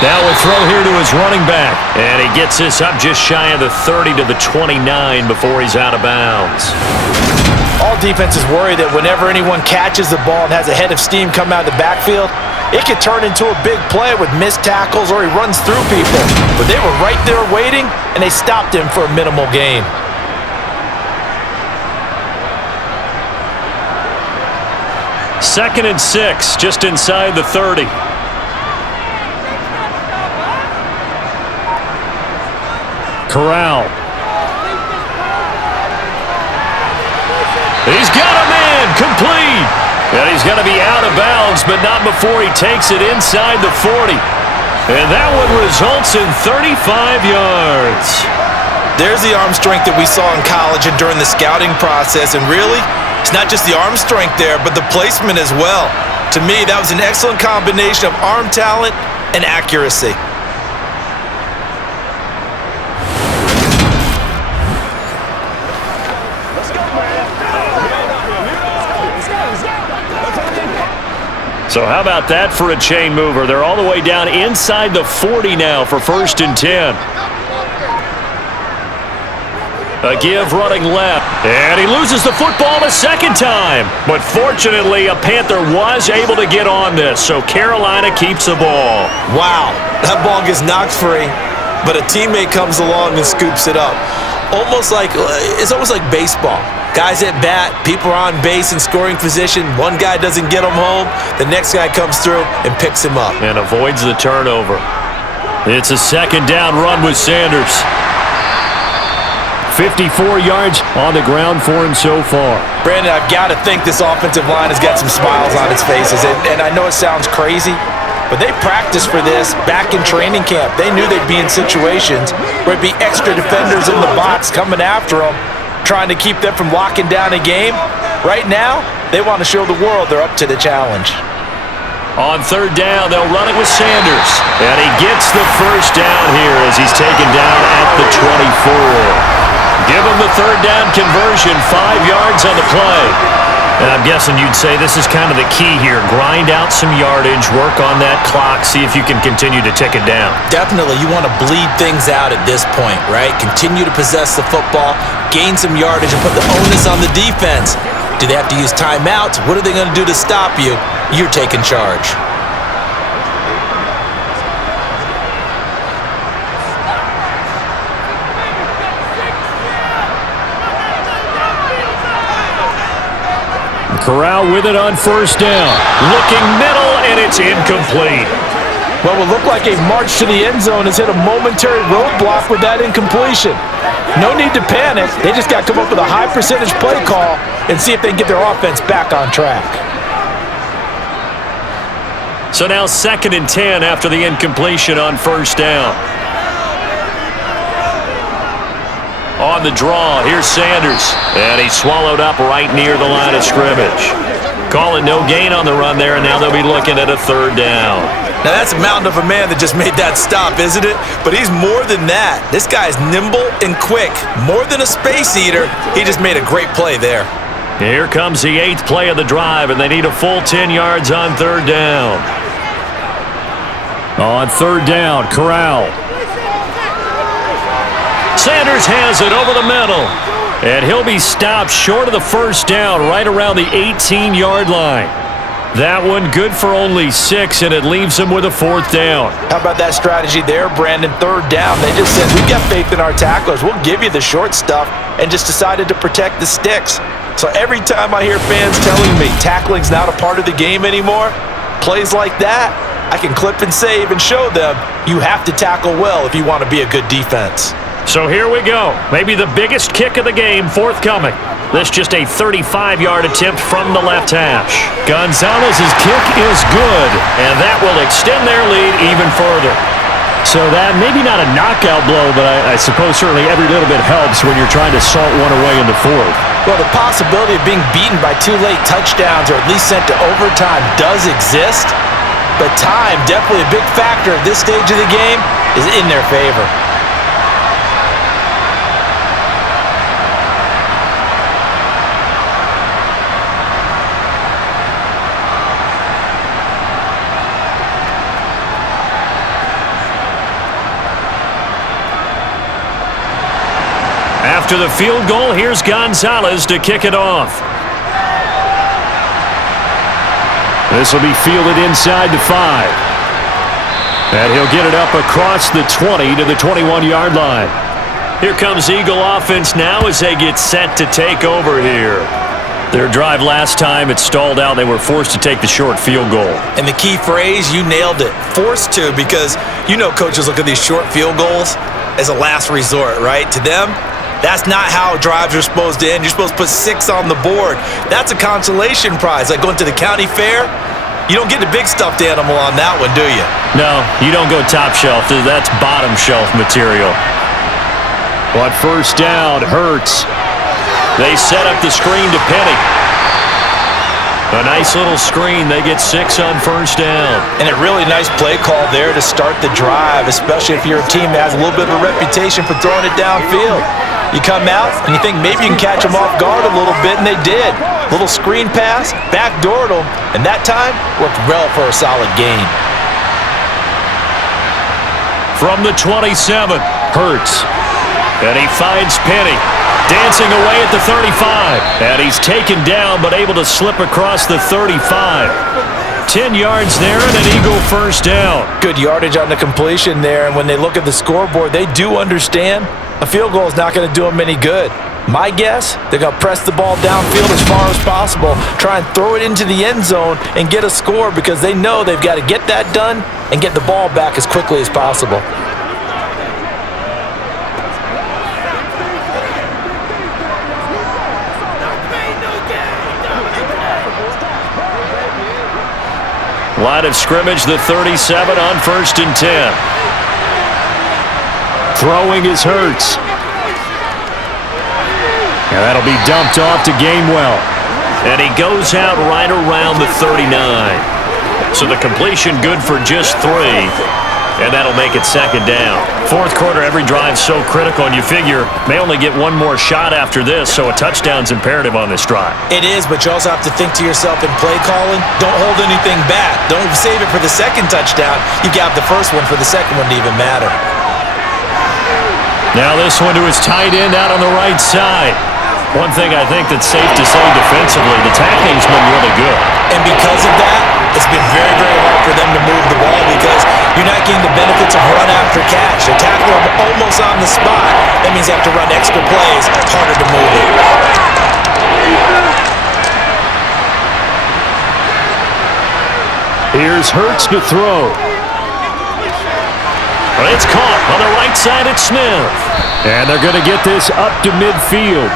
Now a throw here to his running back. And he gets this up just shy of the 30 to the 29 before he's out of bounds. All defenses worry that whenever anyone catches the ball and has a head of steam come out of the backfield, it could turn into a big play with missed tackles or he runs through people. But they were right there waiting, and they stopped him for a minimal gain. Second and 6, just inside the 30. Corral. He's got a man, complete. And he's going to be out of bounds, but not before he takes it inside the 40. And that one results in 35 yards. There's the arm strength that we saw in college and during the scouting process. And really, it's not just the arm strength there, but the placement as well. To me, that was an excellent combination of arm talent and accuracy. So how about that for a chain mover? They're all the way down inside the 40 now for 1st and 10. A give running left. And he loses the football a second time. But fortunately, a Panther was able to get on this, so Carolina keeps the ball. Wow, that ball gets knocked free, but a teammate comes along and scoops it up. It's almost like baseball. Guys at bat, people are on base in scoring position. One guy doesn't get him home. The next guy comes through and picks him up. And avoids the turnover. It's a 2nd down run with Sanders. 54 yards on the ground for him so far. Brandon, I've got to think this offensive line has got some smiles on its faces. And I know it sounds crazy, but they practiced for this back in training camp. They knew they'd be in situations where it'd be extra defenders in the box coming after them, trying to keep them from locking down a game. Right now, they want to show the world they're up to the challenge. On third down, they'll run it with Sanders. And he gets the first down here as he's taken down at the 24. Give him the third down conversion, 5 yards on the play. And I'm guessing you'd say this is kind of the key here. Grind out some yardage, work on that clock, see if you can continue to tick it down. Definitely, you want to bleed things out at this point, right? Continue to possess the football, gain some yardage, and put the onus on the defense. Do they have to use timeouts? What are they going to do to stop you? You're taking charge. Corral with it on first down. Looking middle, and it's incomplete. What will look like a march to the end zone has hit a momentary roadblock with that incompletion. No need to panic. They just got to come up with a high percentage play call and see if they can get their offense back on track. So now 2nd and 10 after the incompletion on first down. On the draw, here's Sanders. And he's swallowed up right near the line of scrimmage. Calling no gain on the run there, and now they'll be looking at a third down. Now that's a mountain of a man that just made that stop, isn't it? But he's more than that. This guy's nimble and quick. More than a space eater. He just made a great play there. Here comes the 8th play of the drive, and they need a full 10 yards on third down. On third down, Corral. Sanders has it over the middle. And he'll be stopped short of the first down right around the 18-yard line. That one good for only 6, and it leaves him with a 4th down. How about that strategy there, Brandon? Third down. They just said, we've got faith in our tacklers. We'll give you the short stuff, and just decided to protect the sticks. So every time I hear fans telling me tackling's not a part of the game anymore, plays like that, I can clip and save and show them you have to tackle well if you want to be a good defense. So here we go. Maybe the biggest kick of the game forthcoming. This just a 35-yard attempt from the left hash. Gonzalez's kick is good, and that will extend their lead even further. So that maybe not a knockout blow, but I suppose certainly every little bit helps when you're trying to salt one away in the 4th. Well, the possibility of being beaten by 2 late touchdowns or at least sent to overtime does exist, but time, definitely a big factor at this stage of the game, is in their favor. After the field goal, here's Gonzalez to kick it off. This will be fielded inside the 5. And he'll get it up across the 20 to the 21-yard line. Here comes Eagle offense now as they get set to take over here. Their drive last time, it stalled out. They were forced to take the short field goal. And the key phrase, you nailed it. Forced to, because you know coaches look at these short field goals as a last resort, right? To them, that's not how drives are supposed to end. You're supposed to put 6 on the board. That's a consolation prize. Like going to the county fair, you don't get the big stuffed animal on that one, do you? No, you don't go top shelf. That's bottom shelf material. On first down, Hurts. They set up the screen to Penny. A nice little screen. They get 6 on first down. And a really nice play call there to start the drive, especially if you're a team that has a little bit of a reputation for throwing it downfield. You come out and you think maybe you can catch them off guard a little bit, and they did. Little screen pass, backdoored them, and that time worked well for a solid gain. From the 27, Hurts. And he finds Penny. Dancing away at the 35. And he's taken down, but able to slip across the 35. 10 yards there and an Eagle first down. Good yardage on the completion there, and when they look at the scoreboard, they do understand a field goal is not going to do them any good. My guess, they're going to press the ball downfield as far as possible, try and throw it into the end zone and get a score because they know they've got to get that done and get the ball back as quickly as possible. Line of scrimmage, the 37 on first and 10. Throwing is Hurts. And that'll be dumped off to Gainwell. And he goes out right around the 39. So the completion good for just 3. And that'll make it second down. Fourth quarter, every drive's so critical, and you figure may only get one more shot after this, so a touchdown's imperative on this drive. It is, but you also have to think to yourself in play calling, don't hold anything back. Don't save it for the second touchdown. You got the first one for the second one to even matter. Now this one to his tight end out on the right side. One thing I think that's safe to say defensively, the tackling's been really good. And because of that, it's been very, very hard for them to move the ball because you're not getting the benefits of run after catch. They tackle them almost on the spot. That means you have to run extra plays. It's harder to move it. Here's Hurts to throw. It's caught on the right side at Smith. And they're going to get this up to midfield.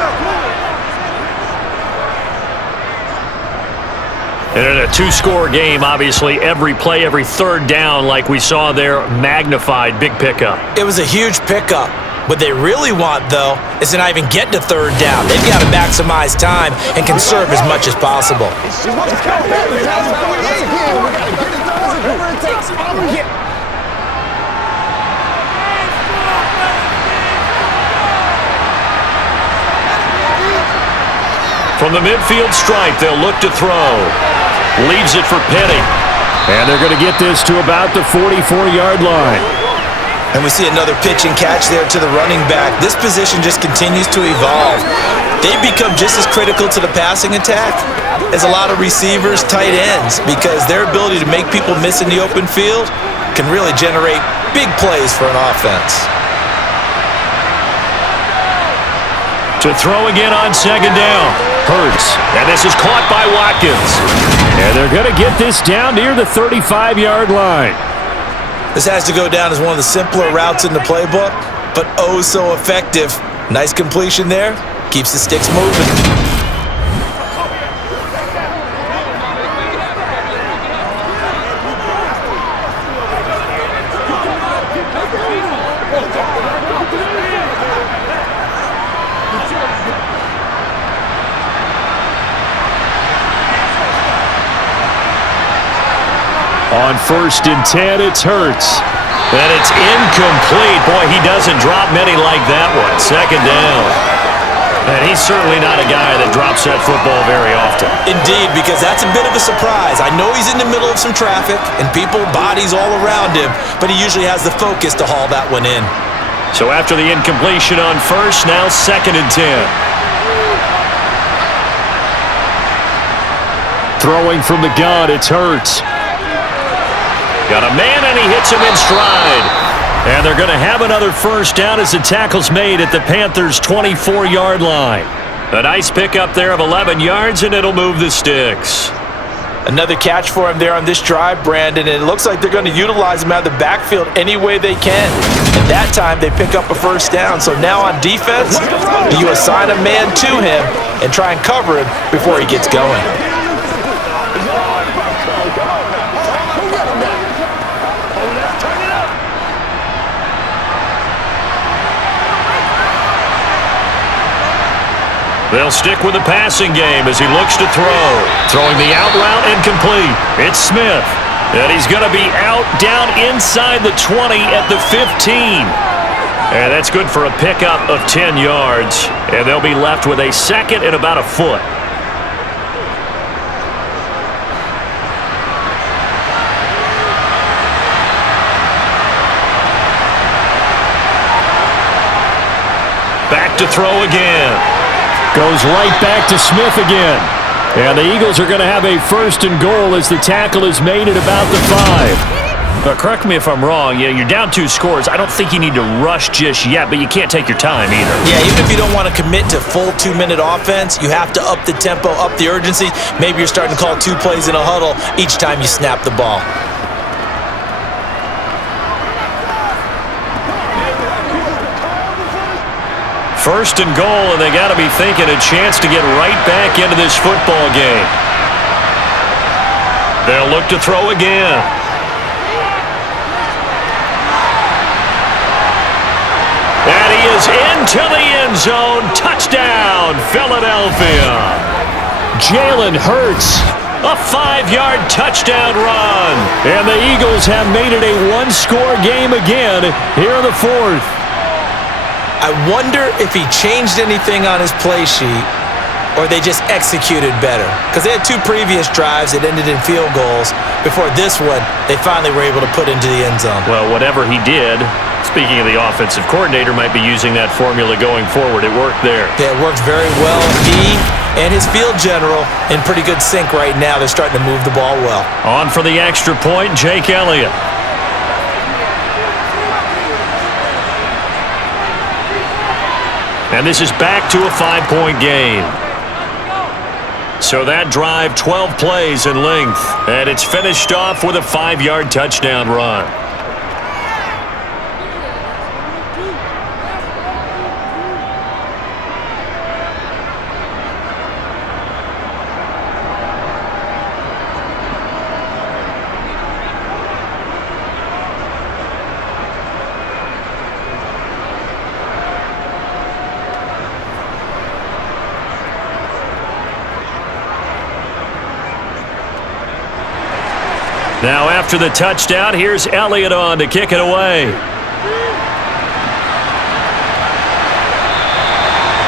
And in a two-score game, obviously, every play, every third down, like we saw there, magnified, big pickup. It was a huge pickup. What they really want, though, is to not even get to third down. They've got to maximize time and conserve as much as possible. From the midfield stripe, they'll look to throw. Leaves it for Penny. And they're going to get this to about the 44-yard line. And we see another pitch and catch there to the running back. This position just continues to evolve. They've become just as critical to the passing attack as a lot of receivers, tight ends, because their ability to make people miss in the open field can really generate big plays for an offense. To throw again on second down. Hurts. And this is caught by Watkins. And they're going to get this down near the 35-yard line. This has to go down as one of the simpler routes in the playbook, but oh so effective. Nice completion there. Keeps the sticks moving. On 1st and 10, it's Hurts. And it's incomplete. Boy, he doesn't drop many like that one. Second down. And he's certainly not a guy that drops that football very often. Indeed, because that's a bit of a surprise. I know he's in the middle of some traffic and people, bodies all around him, but he usually has the focus to haul that one in. So after the incompletion on 1st, now 2nd and 10. Throwing from the gun, it's Hurts. Got a man, and he hits him in stride. And they're going to have another first down as the tackle's made at the Panthers' 24-yard line. A nice pickup there of 11 yards, and it'll move the sticks. Another catch for him there on this drive, Brandon, and it looks like they're going to utilize him out of the backfield any way they can. And that time, they pick up a first down. So now on defense, you assign a man to him and try and cover him before he gets going. They'll stick with the passing game as he looks to throw. Throwing the out route incomplete. It's Smith. And he's going to be out down inside the 20 at the 15. And that's good for a pickup of 10 yards. And they'll be left with a second and about a foot. Back to throw again. Goes right back to Smith again. And the Eagles are going to have a 1st and goal as the tackle is made at about the 5. But correct me if I'm wrong. Yeah, you're down 2 scores. I don't think you need to rush just yet, but you can't take your time either. Yeah, even if you don't want to commit to full 2-minute offense, you have to up the tempo, up the urgency. Maybe you're starting to call 2 plays in a huddle each time you snap the ball. First and goal, and they got to be thinking a chance to get right back into this football game. They'll look to throw again. And he is into the end zone. Touchdown, Philadelphia. Jalen Hurts A 5-yard touchdown run. And the Eagles have made it a one-score game again here in the fourth. I wonder if he changed anything on his play sheet or they just executed better. Because they had 2 previous drives that ended in field goals. Before this one, they finally were able to put into the end zone. Well, whatever he did, speaking of the offensive coordinator, might be using that formula going forward. It worked there. Yeah, it worked very well. He and his field general in pretty good sync right now. They're starting to move the ball well. On for the extra point, Jake Elliott. And this is back to a 5-point game. So that drive, 12 plays in length. And it's finished off with a 5-yard touchdown run. Now after the touchdown, here's Elliott on to kick it away.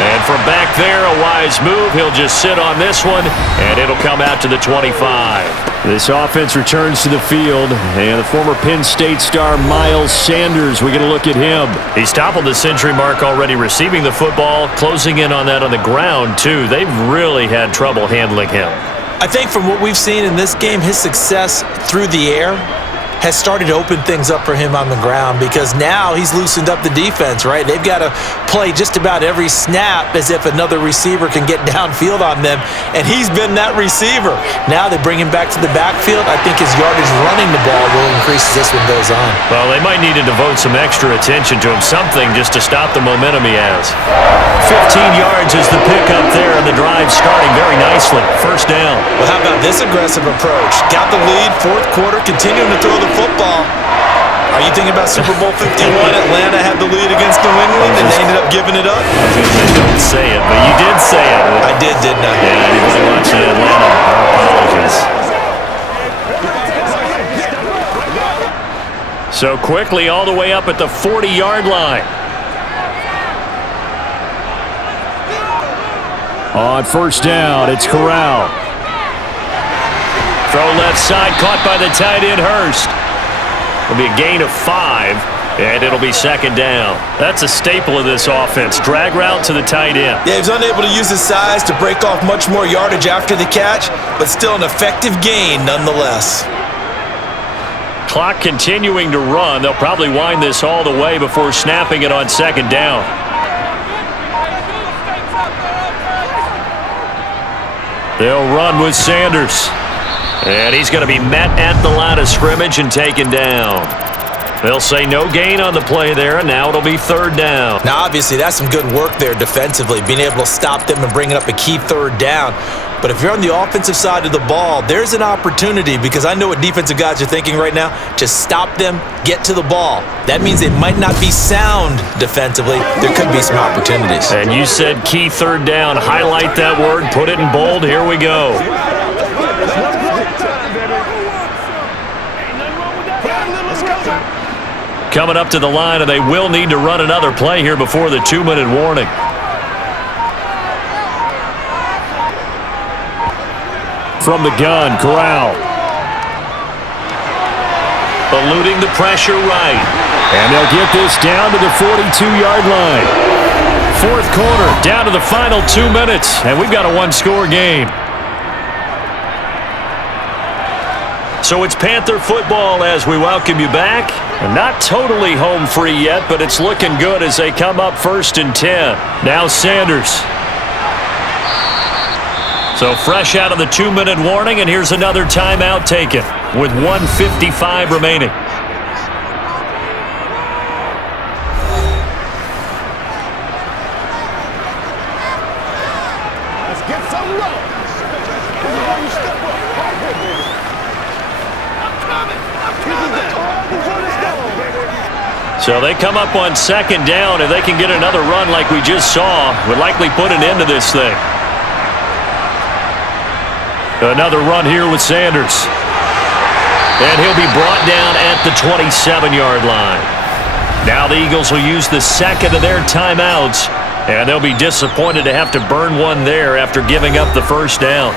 And from back there, a wise move. He'll just sit on this one, and it'll come out to the 25. This offense returns to the field, and the former Penn State star Miles Sanders, we're going to look at him. He's toppled the century mark already receiving the football, closing in on that on the ground, too. They've really had trouble handling him. I think from what we've seen in this game, his success through the air has started to open things up for him on the ground because now he's loosened up the defense, right? They've got to play just about every snap as if another receiver can get downfield on them, and he's been that receiver. Now they bring him back to the backfield. I think his yardage running the ball will increase as this one goes on. Well, they might need to devote some extra attention to him, something just to stop the momentum he has. 15 yards is the pickup there, and the drive starting very nicely. First down. Well, how about this aggressive approach? Got the lead, fourth quarter, continuing to throw the football. Are you thinking about Super Bowl 51? Atlanta had the lead against New England, and they ended up giving it up? Don't say it, but you did say it. I did, didn't I? Yeah, anybody watching Atlanta, our apologies. So quickly all the way up at the 40-yard line. On first down, it's Corral. Throw left side, caught by the tight end Hurst. It'll be a gain of 5, and it'll be second down. That's a staple of this offense. Drag route to the tight end. Yeah, he was unable to use his size to break off much more yardage after the catch, but still an effective gain nonetheless. Clock continuing to run. They'll probably wind this all the way before snapping it on second down. They'll run with Sanders. And he's going to be met at the line of scrimmage and taken down. They'll say no gain on the play there, and now it'll be third down. Now, obviously, that's some good work there defensively, being able to stop them and bringing up a key third down. But if you're on the offensive side of the ball, there's an opportunity because I know what defensive guys are thinking right now. Just stop them, get to the ball. That means they might not be sound defensively. There could be some opportunities. And you said key third down. Highlight that word, put it in bold. Here we go. Coming up to the line, and they will need to run another play here before the 2-minute warning. From the gun, Corral. Eluding the pressure right. And they'll get this down to the 42-yard line. Fourth quarter, down to the final 2 minutes, and we've got a one-score game. So it's Panther football as we welcome you back. And not totally home free yet, but it's looking good as they come up 1st and 10. Now Sanders. So fresh out of the 2-minute warning, and here's another timeout taken with 1:55 remaining. Let's get some love. This is where you step up. Right here, baby. I'm coming. So they come up on second down. If they can get another run like we just saw, would likely put an end to this thing. Another run here with Sanders. And he'll be brought down at the 27-yard line. Now the Eagles will use the second of their timeouts, and they'll be disappointed to have to burn one there after giving up the first down.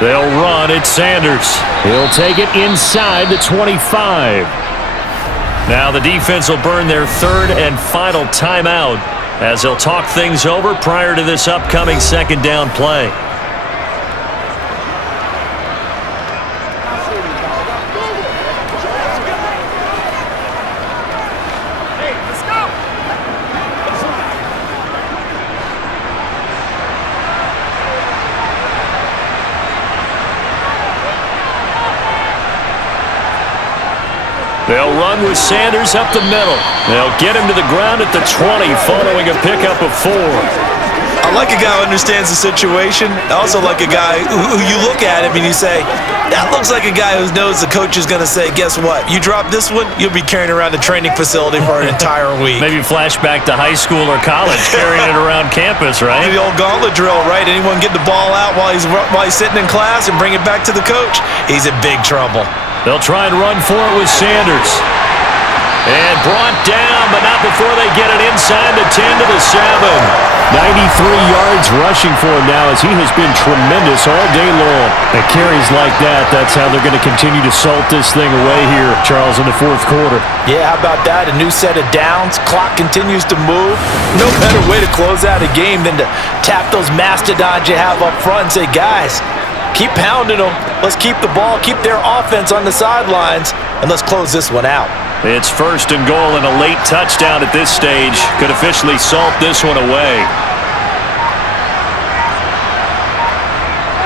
They'll run it. Sanders. He'll take it inside the 25. Now the defense will burn their third and final timeout as they'll talk things over prior to this upcoming second down play. They'll run with Sanders up the middle. They'll get him to the ground at the 20 following a pickup of 4. I like a guy who understands the situation. I also like a guy who you look at him and you say, that looks like a guy who knows the coach is going to say, guess what? You drop this one, you'll be carrying around the training facility for an entire week. Maybe flashback to high school or college, carrying it around campus, right? The old gauntlet drill, right? Anyone get the ball out while he's sitting in class and bring it back to the coach? He's in big trouble. They'll try and run for it with Sanders. And brought down, but not before they get it inside the 10 to the 7. 93 yards rushing for him now as he has been tremendous all day long. At carries like that, that's how they're going to continue to salt this thing away here, Charles, in the fourth quarter. Yeah, how about that? A new set of downs. Clock continues to move. No better way to close out a game than to tap those mastodons you have up front and say, guys, keep pounding them. Let's keep the ball, keep their offense on the sidelines, and let's close this one out. It's first and goal, and a late touchdown at this stage could officially salt this one away.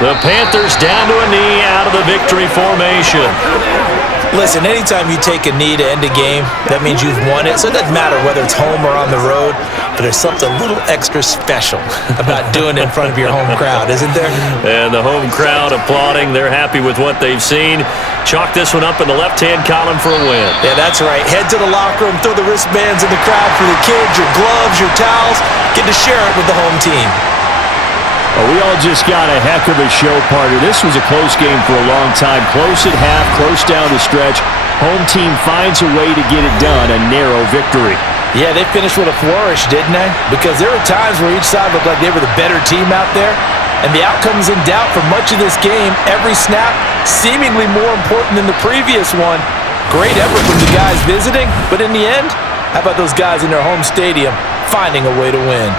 The Panthers down to a knee out of the victory formation. Listen, anytime you take a knee to end a game, that means you've won it. So it doesn't matter whether it's home or on the road, but there's something a little extra special about doing it in front of your home crowd, isn't there? And the home crowd applauding. They're happy with what they've seen. Chalk this one up in the left-hand column for a win. Yeah, that's right. Head to the locker room, throw the wristbands in the crowd for the kids, your gloves, your towels. Get to share it with the home team. Well, we all just got a heck of a show, partner. This was a close game for a long time. Close at half, close down the stretch. Home team finds a way to get it done, a narrow victory. Yeah, they finished with a flourish, didn't they? Because there were times where each side looked like they were the better team out there. And the outcome's in doubt for much of this game. Every snap seemingly more important than the previous one. Great effort from the guys visiting, but in the end, how about those guys in their home stadium finding a way to win?